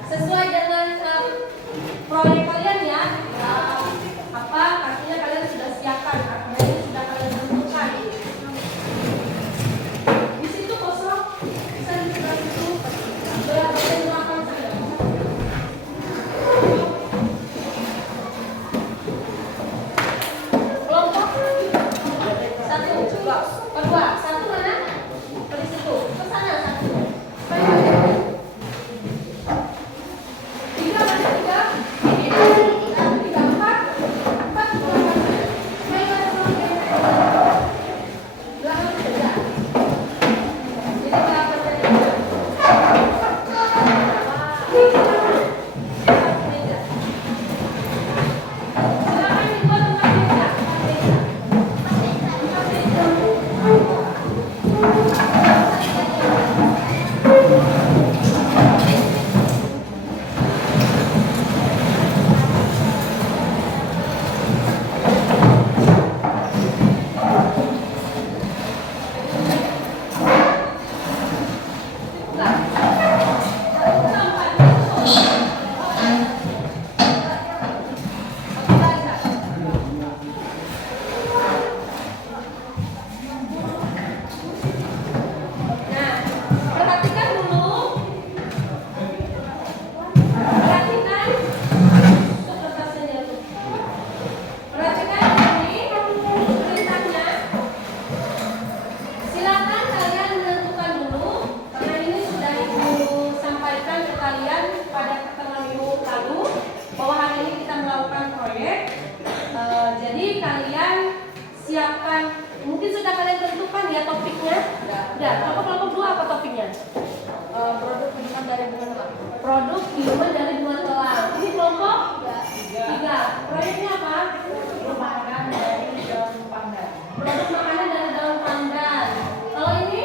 sesuai dengan proyek kalian ya. Pastinya kalian sudah siapkan, artinya ini sudah kalian tentukan. Di situ kosong, bisa di sebelah situ. Belakang saja. ya topiknya? Udah. Kelompok 2 apa topiknya? Produk minuman dari bunga telang. Produk minuman dari bunga telang. Ini kelompok 3. Proyeknya apa? Makanan dari daun pandan. Produk makanan dari daun pandan. Kalau ini?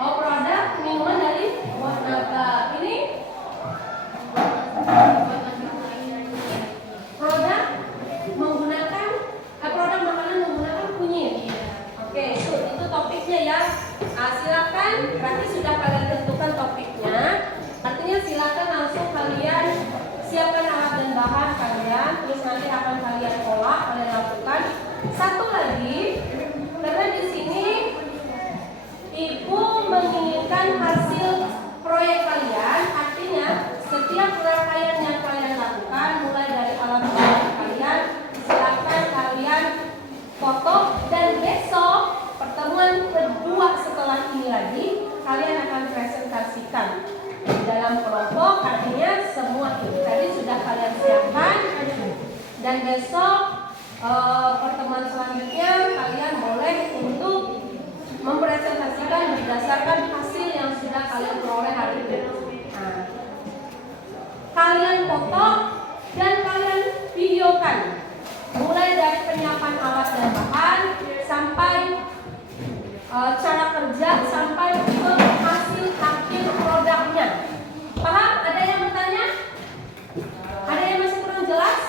Oh, produk minuman dari buah naga. Ini? Produk makanan menggunakan kunyit. Oke, itu topiknya ya. Silakan, berarti sudah kalian tentukan topiknya. Artinya silakan langsung kalian siapkan alat dan bahan kalian, terus nanti akan kalian olah, kalian lakukan. Satu lagi, karena di sini Ibu menginginkan hasil proyek kalian, artinya setiap rangkaian yang kalian lakukan, mulai dari alat bahan kalian, silakan kalian foto, dan besok pertemuan kedua setelah ini lagi kalian akan presentasikan dalam kelompok. Artinya semua ini tadi sudah kalian siapkan, dan besok pertemuan selanjutnya kalian boleh untuk mempresentasikan berdasarkan hasil yang sudah kalian peroleh hari ini. Nah, kalian foto dan kalian videokan mulai dari penyiapan alat dan bahan sampai cara kerja sampai ke hasil akhir produknya. Paham? Ada yang bertanya? Ada yang masih kurang jelas?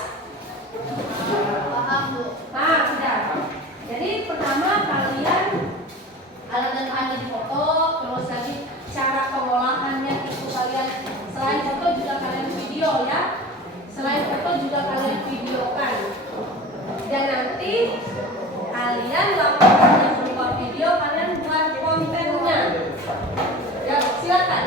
Paham, Bu. Nah, sudah. Jadi pertama kalian alat dan bahannya difoto, terus lagi cara pengolahannya itu kalian selain foto juga kalian video ya. Selain foto juga kalian videokan. Dan nanti kalian lakukan yang berupa video, kalian buat kontennya. Ya, silakan.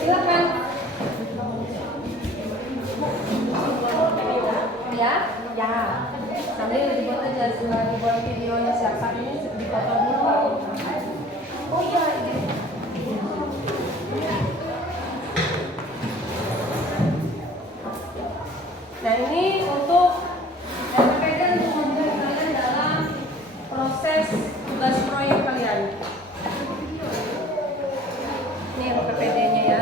Silakan. Ya. Sambil dibuat aja, dibuat videonya siapa ini dipoto dulu. Oh iya, ini. Nah, ini untuk LPPD untuk membantu kalian dalam proses tugas proyek kalian. Ini LPPD-nya ya.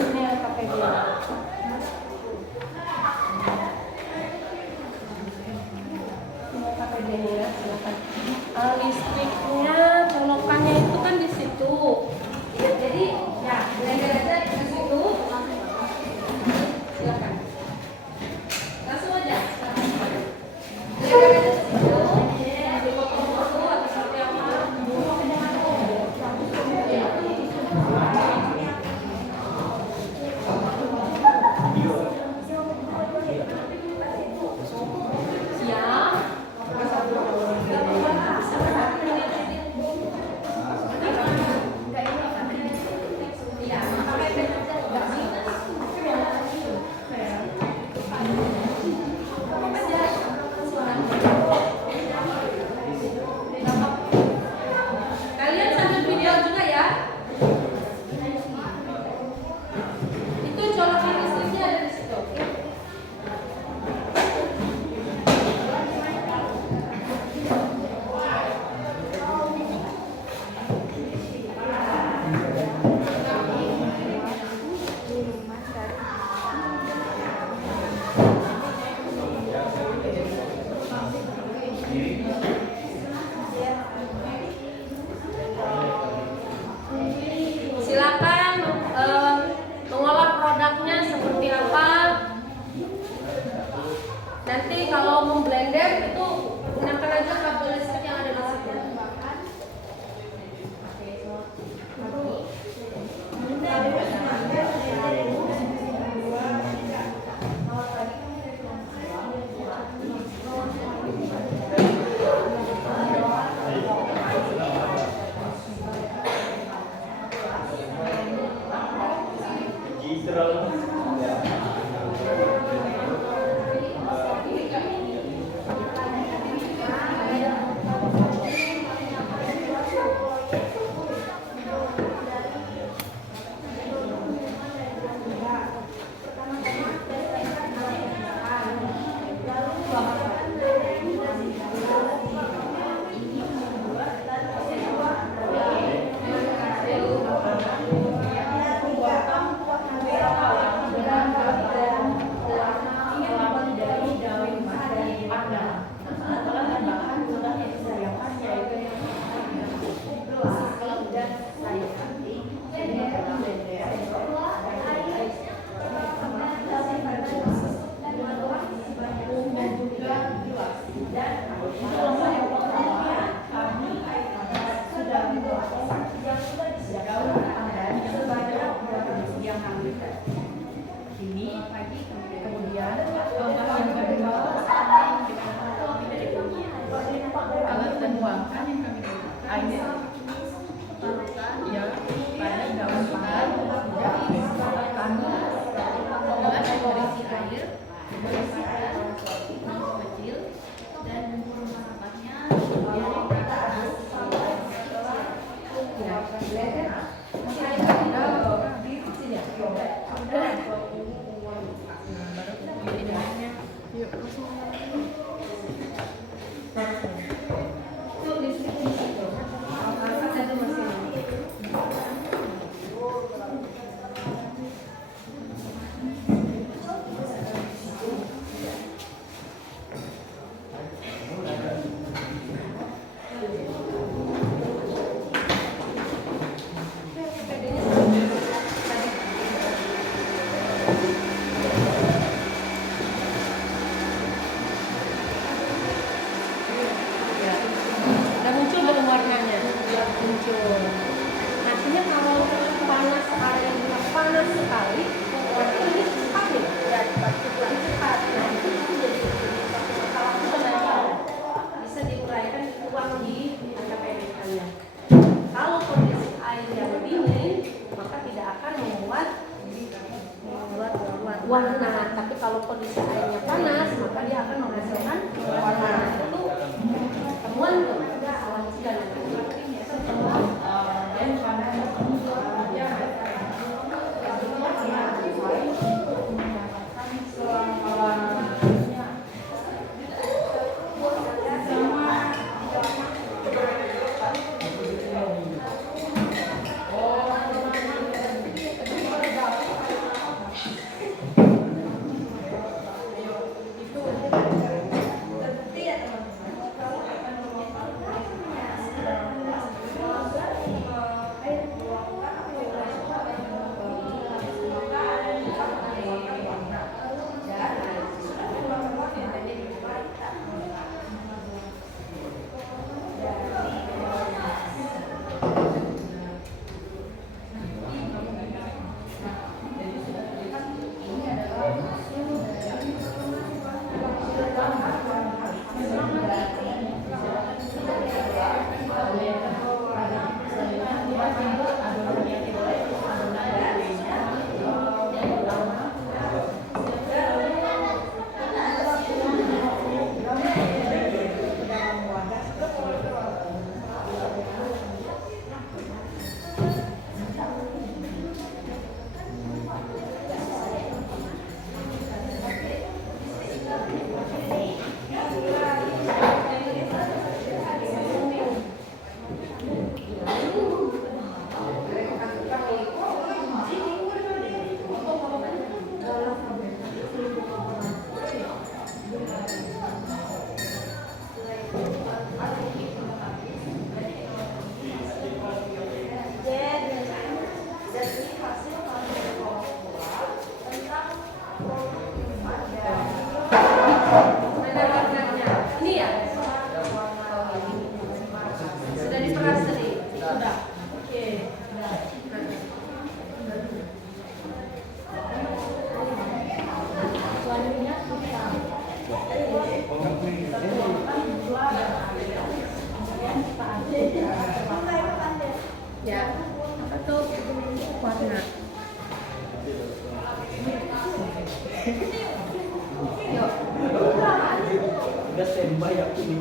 Ini LPPD. LPPD-nya ya, silakan. Listriknya, colokannya itu kan di situ. Jadi ya, blender aja ke situ. Silakan. Langsung aja. Blender aja ke situ. Dipotong-potong atau seperti apa? Siap. Kalian sambil video juga ya. Itu colokan listriknya ada di situ. Silakan mengolah produknya seperti apa. Nanti kalau memblender itu gunakan aja kabel listrik yang ada di situ. yang sudah disiapkan sebanyak yang ini pagi kemudian yang kedua alat penuangkan yang kami air taruhkan ya pada daun pangan dari tanah dengan berisi air bersihkan kecil dan bumbu rapatnya dari atas Udah muncul belum warnanya? Muncul. Nantinya kalau panas sekali, warna ini cepat nih. Ya, cepat. Nah, itu jadi kalau kita bisa diuraikan uang di angka PDK-nya. Kalau kondisi air yang dingin, maka tidak akan membuat warna. Tapi kalau kondisi airnya panas, maka dia akan menghasilkan warna. Itu temuan kepada alam dan Udah standby aku ini.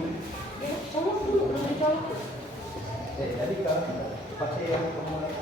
Tadi kan pakai yang kemarin.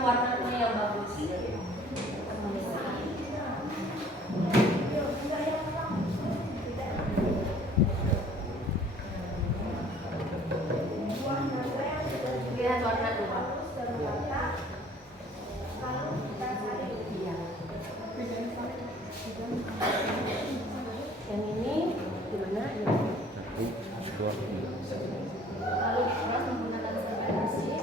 warnanya yang bagus. Lihat warna dua. Yang ini gimana? Lalu diperas menggunakan sabun bersih.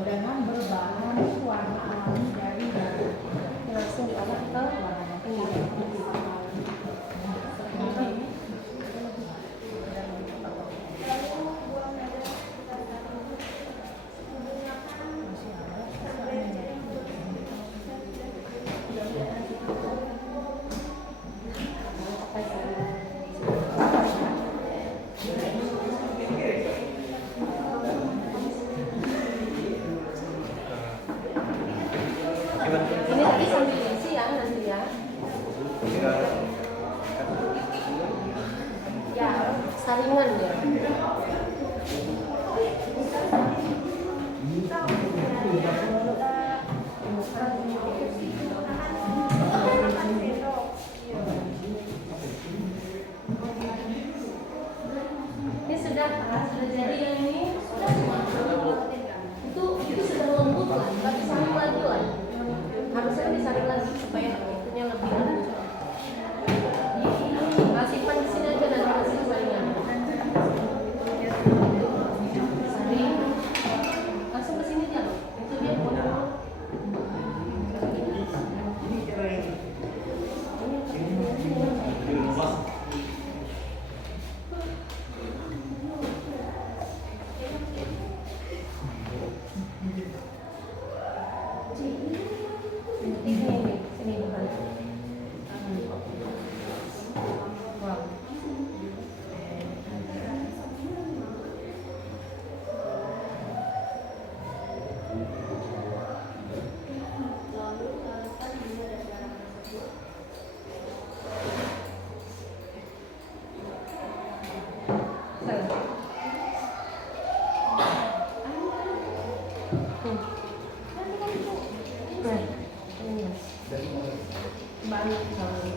Dengan berbahan warna alami dari Langsung diolah ke ini. Ini tadi sambil isi ya nanti ya. Ya, saringan ya. Ini sudah jadi yang ini sudah semua. Itu sudah lembut lah, nggak disaring lagi lah. Harusnya disaring lagi supaya itunya lebih lembut. Simpan di sini aja dan kasih saringan. Saring, langsung ke sini dia loh. Itu dia boleh. Sini bukan. Wow. Balik kalau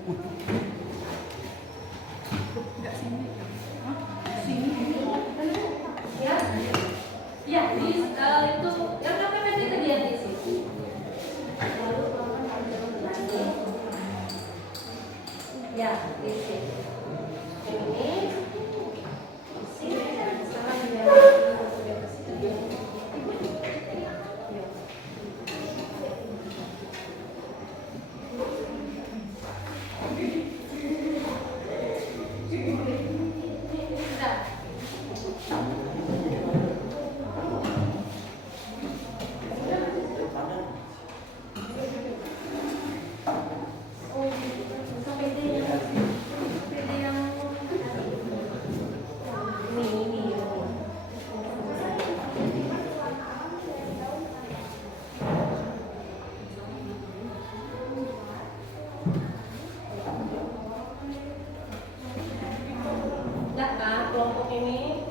Ya, ya di itu yang KPPT tadi yang di sini. Ya, di sini. Ini sama dengan kelompok ini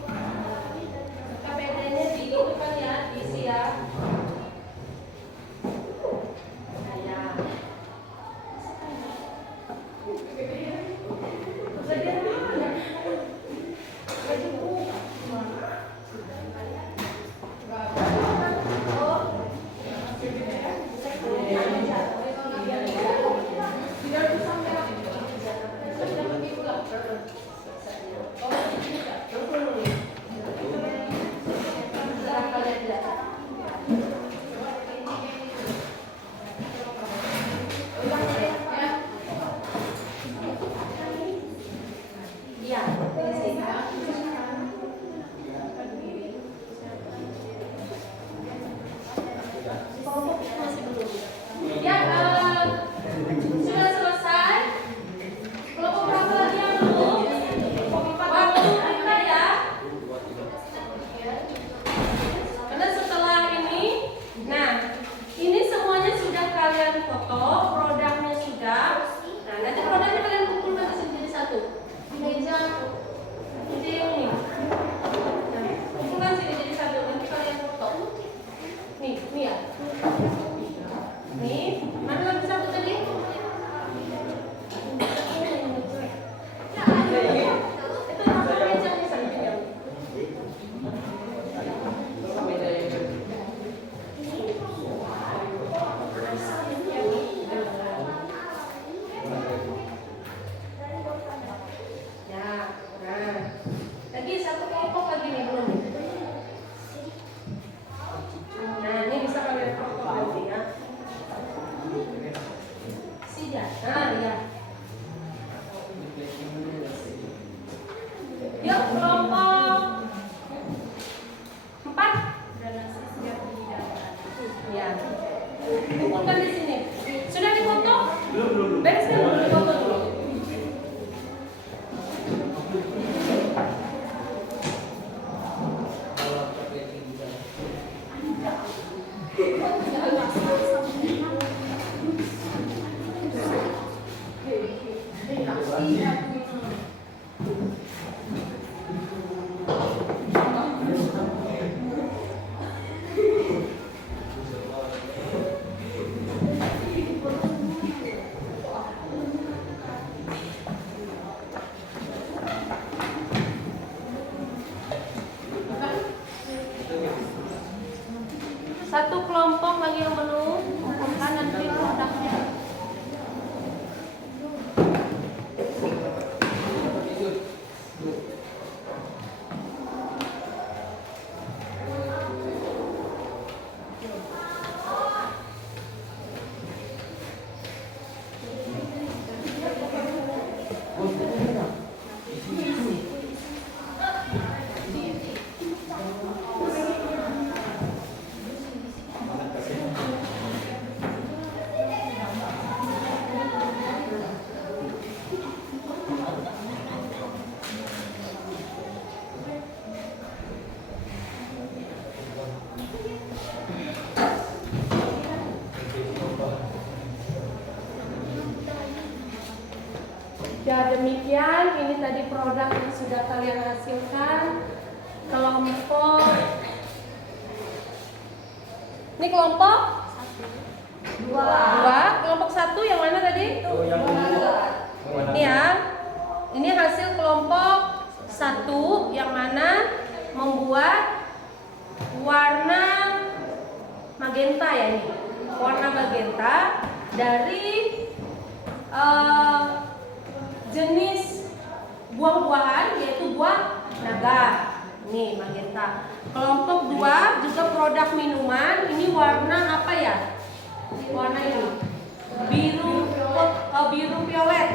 KPD-nya di itu kan ya, diisi ya. Satu kelompok lagi yang belum umumkan nanti produknya. Ya demikian, ini tadi produk yang sudah kalian hasilkan. Kelompok, ini kelompok dua. Kelompok satu yang mana tadi? Yang magenta ya ini. Warna magenta dari jenis buah-buahan yaitu buah naga. Nih magenta. Kelompok 2 juga produk minuman. Ini warna apa ya? Warna ini biru violet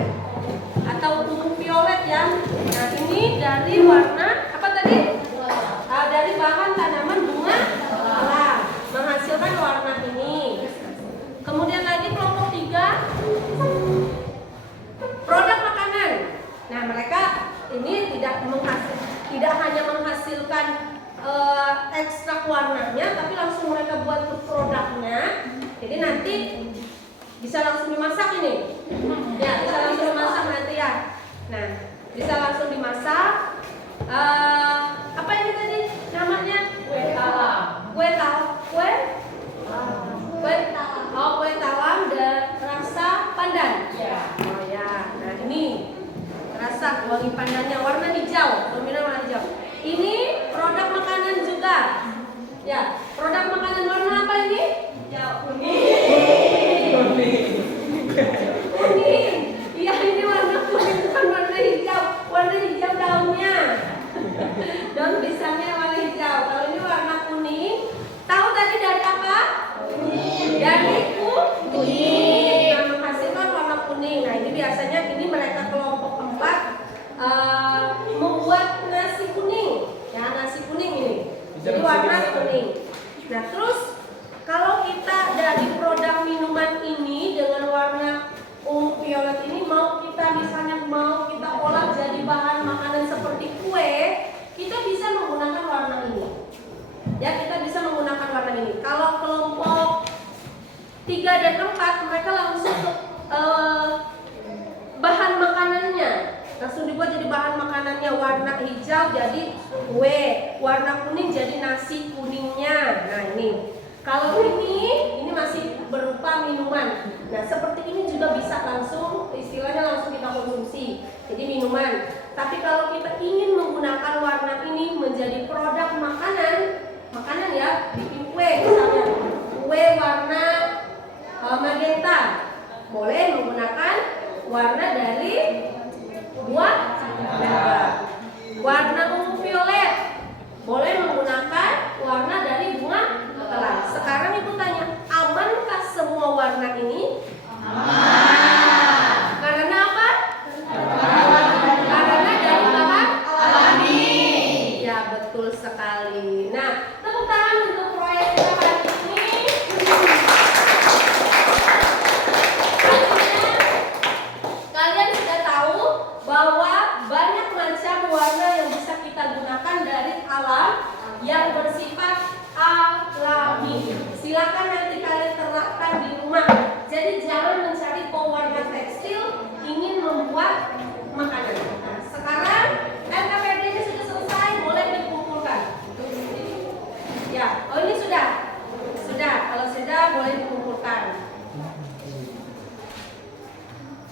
atau ungu violet ya. Nah ini dari warna apa tadi? Dari bahan tanaman bunga telang menghasilkan warna ini. Kemudian lagi kelompok 3 produk makanan. Nah mereka ini tidak hanya menghasilkan ekstrak warnanya, tapi langsung mereka buat produknya. Jadi nanti bisa langsung dimasak ini. Ya, bisa langsung dimasak nanti ya. Nah, bisa langsung dimasak. Apa ini tadi namanya? Kue talam dan rasa pandan. Oh ya. Nah, ini rasa wangi pandannya warna hijau, dominan warna hijau. Ini produk makanan juga. Ya, produk makanan warna apa ini? Kuning. Iya, ini warna kuning bukan warna hijau. Warna hijau daunnya. Daun pisangnya warna hijau. Kalau ini warna kuning. Tahu tadi dari apa? Dari kuning. Nah, menghasilkan warna kuning. Nah, ini biasanya ini mereka kelompok 4 membuat nasi kuning. Ya, nasi kuning ini. Jadi warna kuning. Nah, terus kalau kita dari produk minuman ini dengan warna ungu violet ini mau kita olah jadi bahan makanan seperti kue, kita bisa menggunakan warna ini. Ya, kita bisa menggunakan warna ini. Kalau kelompok 3 dan 4 mereka langsung ke bahan makanannya. Langsung dibuat jadi bahan makanannya, warna hijau jadi kue, warna kuning jadi nasi kuningnya. Nah, ini. Kalau ini masih berupa minuman. Nah, seperti ini juga bisa langsung, istilahnya langsung kita konsumsi. Jadi minuman. Tapi kalau kita ingin menggunakan warna ini menjadi produk makanan ya, bikin kue misalnya. Kue warna magenta. Boleh menggunakan warna dari buah naga. Warna ungu violet. Boleh menggunakan warna dari bunga telang. Sekarang Ibu tanya, amankah semua warna ini? Aman. Karena apa? Karena dari bahan alami. Ya, betul sekali. Nah, tepuk tangan untuk proyek kita hari ini. Kalian sudah tahu bahwa banyak macam warna yang bisa kita gunakan dari alam yang bersifat alami. Silakan nanti kalian terapkan di rumah. Jadi jangan mencari pewarna tekstil ingin membuat makanan. Nah, sekarang LKPD-nya sudah selesai, boleh dikumpulkan. Ya, oh ini sudah. Kalau sudah boleh dikumpulkan.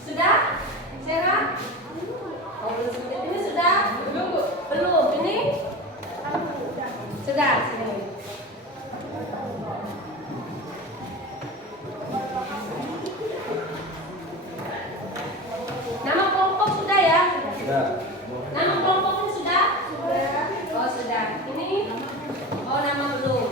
Sudah? Sarah? Oh, belum. Ini sudah? Belum. Ini? Sudah. Sini. Nama kelompok sudah ya? Sudah. Nama kelompoknya sudah? Sudah. Oh, sudah. Ini? Oh, nama belum.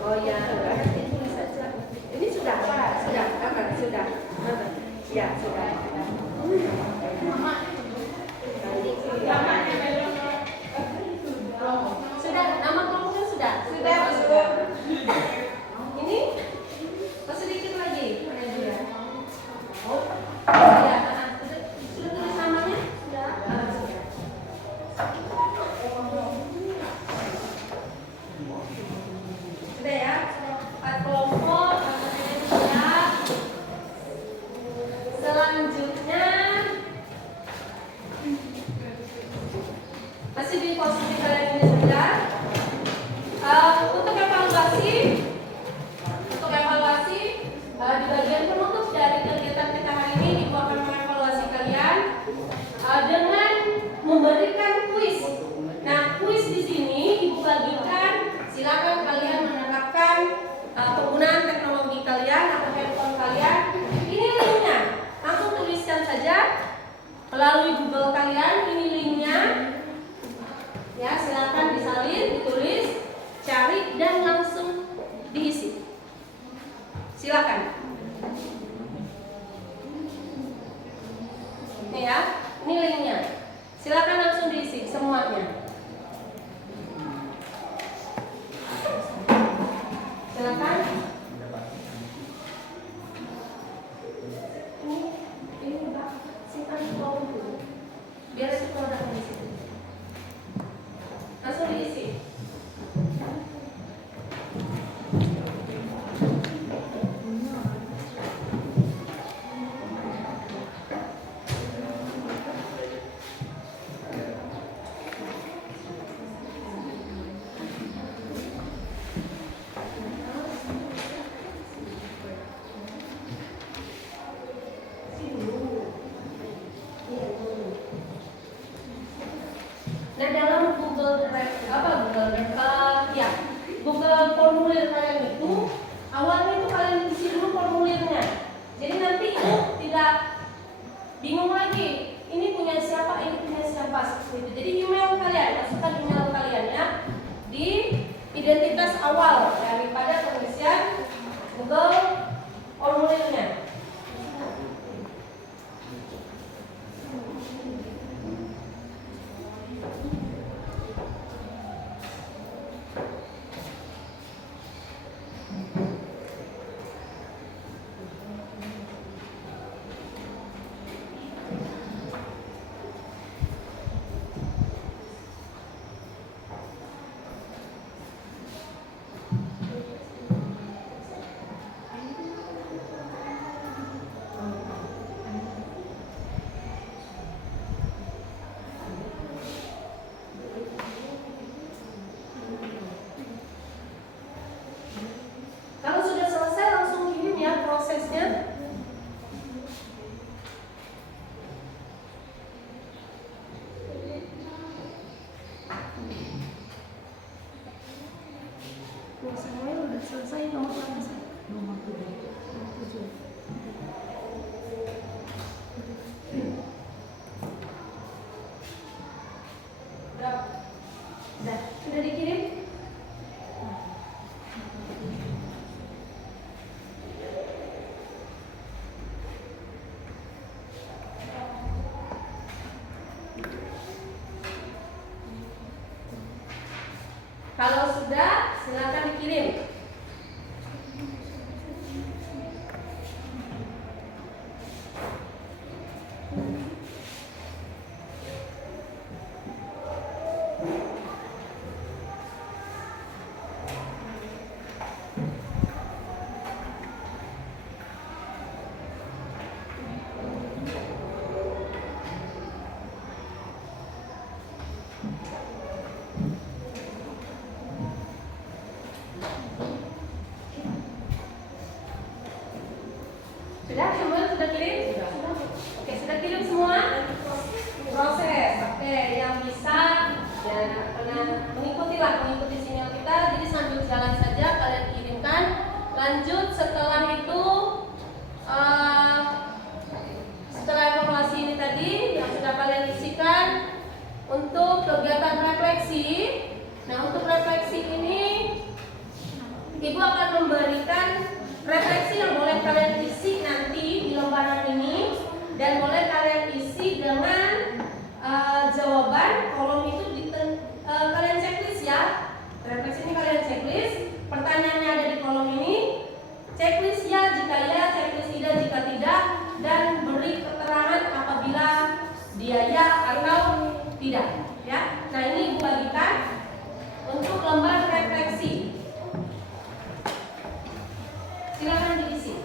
Oh ya, nanti tulis saja. Ini sudah. Ya, sudah. Sudah, nama kelompoknya sudah. Sudah. Ini sedikit lagi. Oh, ya. Sudah tulis namanya? Sudah. Silakan. Ini udah simpan di bawah dulu. Biar semua udah di situ. Langsung diisi. Nah, dalam Google formulir kalian itu awalnya itu kalian isi dulu formulirnya. Jadi nanti itu tidak bingung lagi. Ini punya siapa, ini punya siapa seperti itu. Jadi email kalian, masukkan email kalian ya di identitas awal daripada pengisian Google formulirnya. Kalau sudah selesai langsung kirim ya prosesnya. Semuanya udah selesai, nomor berapa sih? Nomor 7. Sudah dikirim? Kalau sudah, silakan dikirim. Sudah, semua sudah kirim? Sudah. Oke, sudah kirim semua? Proses. Oke, yang bisa ya mengikuti sinyal kita. Jadi sambil jalan saja kalian kirimkan. Lanjut setelah itu setelah evaluasi ini tadi yang sudah kalian isikan untuk kegiatan refleksi. Nah, untuk refleksi ini Ibu akan memberikan refleksi yang boleh kalian isi nanti di lembaran ini dan boleh kalian isi dengan jawaban. Kolom itu kalian checklist ya. Refleksi ini kalian checklist. Pertanyaannya ada di kolom ini. Checklist ya jika ya, checklist tidak jika tidak, dan beri keterangan apabila dia ya atau tidak. Ya. Nah, ini Ibu bagikan untuk lembar refleksi. Silakan diisi.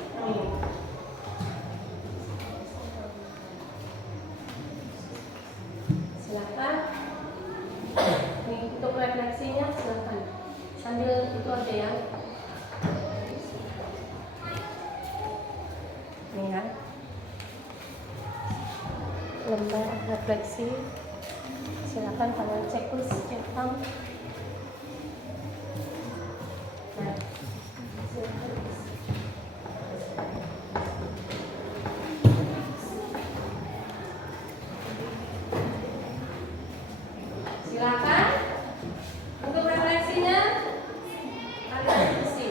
Silakan. Ini untuk refleksinya silakan. Sambil itu aja ya. Ini kan. Lembar refleksi. Silakan kalian checklist cetam. Nah, silakan. Silakan untuk refleksinya kalian isi.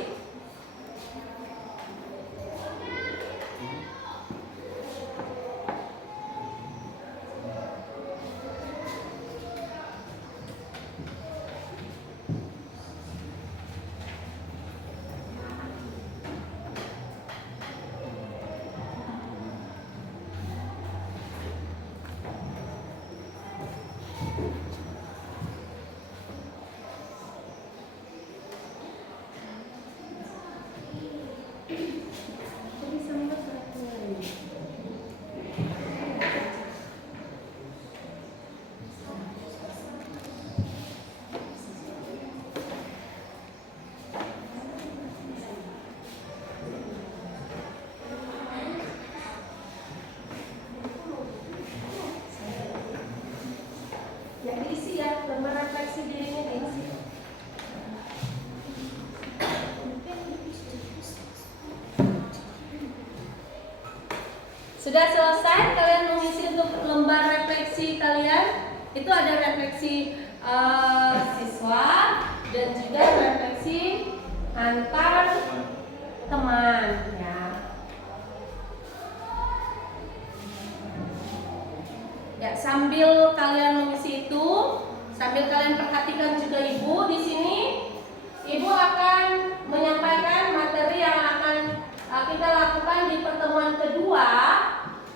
Sudah selesai kalian mengisi untuk lembar refleksi kalian? Itu ada refleksi siswa dan juga refleksi antar teman ya. Ya, sambil kalian mengisi itu, sambil kalian perhatikan juga Ibu di sini. Ibu akan menyampaikan materi yang akan kita lakukan di pertemuan kedua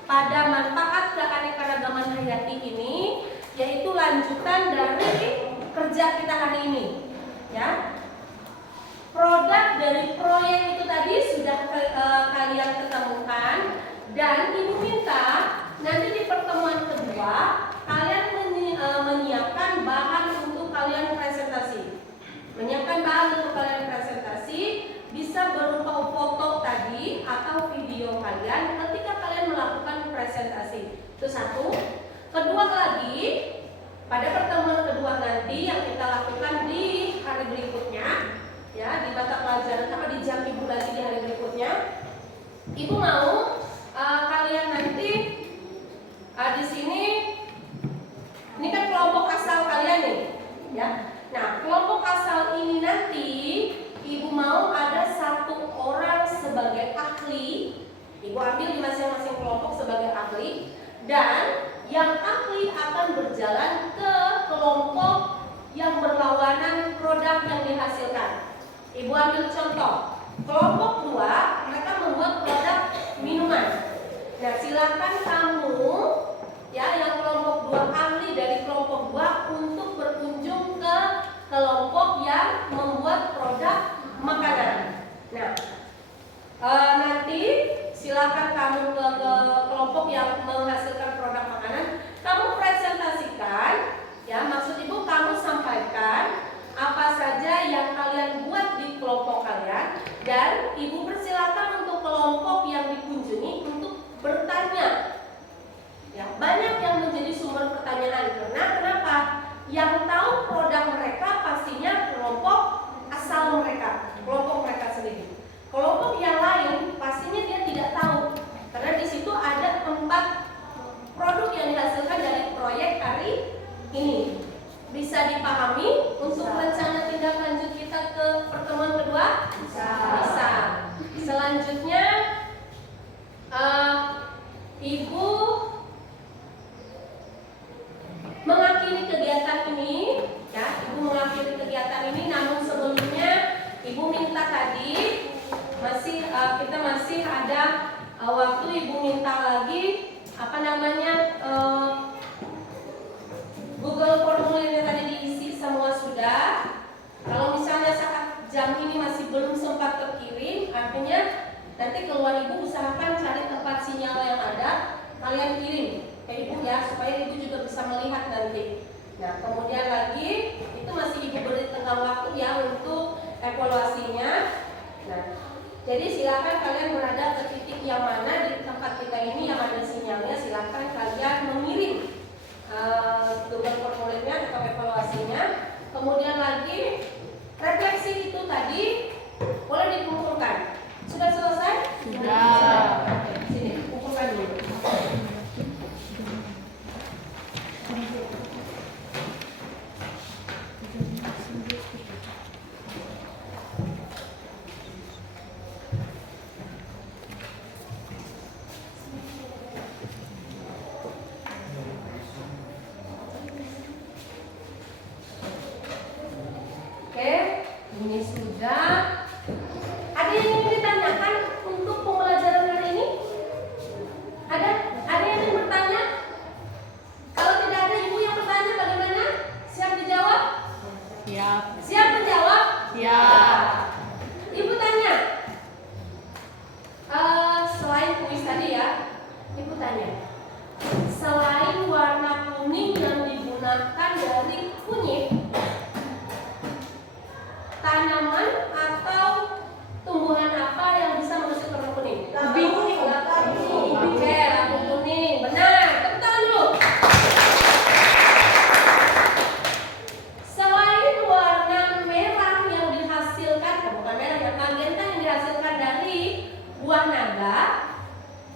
pada manfaat keanekaragaman hayati ini, yaitu lanjutan dari kerja kita hari ini. Ya, produk dari proyek itu tadi sudah kalian ketemukan, dan Ibu minta nanti di pertemuan kedua kalian menyiapkan bahan untuk kalian presentasi. Menyiapkan bahan untuk kalian presentasi bisa berupa foto tadi atau video kalian ketika kalian melakukan presentasi. Itu satu. Kedua lagi, pada pertemuan kedua nanti yang kita lakukan di hari berikutnya, ya di mata pelajaran apa di jam Ibu lagi di hari berikutnya, Ibu mau kalian nanti di sini, ini kan kelompok asal kalian nih, ya. Nah, kelompok asal ini nanti Ibu mau ada satu orang sebagai ahli. Ibu ambil di masing-masing kelompok sebagai ahli, dan yang ahli akan berjalan ke kelompok yang berlawanan produk yang dihasilkan. Ibu ambil contoh, kelompok 2 mereka membuat produk minuman. Nah, silakan kamu ya yang kelompok 2 ahli dari kelompok 2 untuk berkunjung ke kelompok yang membuat produk makanan. Nah, nanti silakan kamu ke kelompok yang menghasilkan produk makanan, kamu presentasikan, ya maksud Ibu kamu sampaikan apa saja yang kalian buat di kelompok kalian, dan Ibu persilakan untuk kelompok yang dikunjungi untuk bertanya. Ya, banyak yang menjadi sumber pertanyaan karena kenapa? Yang tahu produk mereka pastinya kelompok asal mereka, kelompok mereka sendiri. Kelompok yang lain pastinya dia tidak tahu karena di situ ada 4 produk yang dihasilkan dari proyek hari ini. Bisa dipahami untuk rencana tindak lanjut kita ke pertemuan kedua? Bisa. Selanjutnya Ibu mengakhiri kegiatan ini, ya, Ibu mengakhiri kegiatan ini. Namun sebelumnya Ibu minta tadi kita masih ada waktu. Ibu minta lagi Google formulirnya tadi diisi semua sudah. Kalau misalnya saat jam ini masih belum sempat terkirim, artinya nanti keluar Ibu usahakan cari tempat sinyal yang ada, kalian kirim ke Ibu ya, supaya Ibu juga bisa melihat nanti. Nah, kemudian lagi itu masih Ibu beri tenggang waktu ya untuk evaluasinya. Nah, jadi silakan kalian berada ke titik yang mana di tempat kita ini yang ada sinyalnya, silakan kalian mengirim Google formulirnya atau evaluasinya. Kemudian lagi refleksi itu tadi boleh dikumpulkan. Sudah selesai? Sudah. Oke, sini kumpulkan dulu. Ini sudah. Ada yang ingin ditanyakan untuk pembelajaran hari ini? Ada? Ada yang ingin bertanya? Kalau tidak ada Ibu yang bertanya, bagaimana? Siap dijawab? Siap. Siap menjawab? Siap. Ibu tanya. Selain kuis tadi ya, Ibu tanya. Selain warna kuning yang digunakan dari kunyit, tanaman atau tumbuhan apa yang bisa menghasilkan warna kuning? Lampu kuning. Oke, lampu kuning. Benar. Tepuk tangan dulu. Selain warna merah yang dihasilkan, bukan merah ya, magenta yang dihasilkan dari buah naga,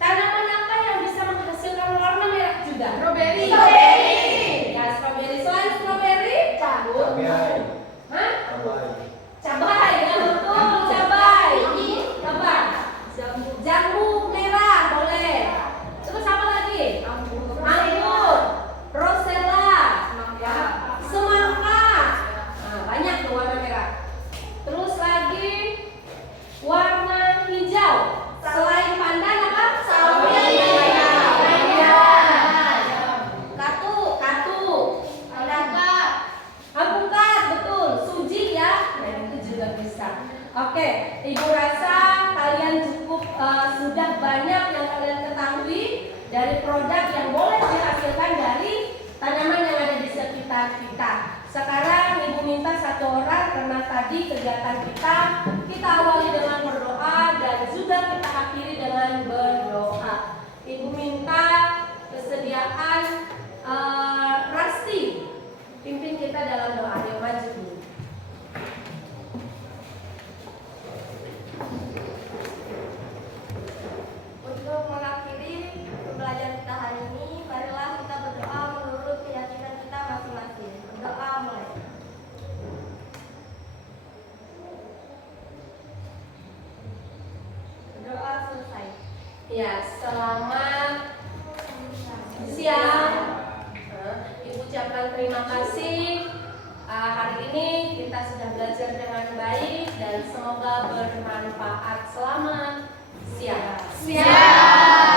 tanaman apa yang bisa produk yang boleh dihasilkan dari tanaman yang ada di sekitar kita. Sekarang Ibu minta satu orang, karena tadi kegiatan kita awali dengan berdoa dan juga kita akhiri dengan berdoa. Ibu minta kesediaan Rasti pimpin kita dalam doa. Yuk maju dulu. Untuk mengakhiri pembelajaran kita hari ini, marilah kita berdoa menurut keyakinan kita masing-masing. Berdoa mulai. Berdoa selesai. Ya, selamat siang. Ibu ucapkan terima kasih. Hari ini kita sudah belajar dengan baik dan semoga bermanfaat. Selamat siang.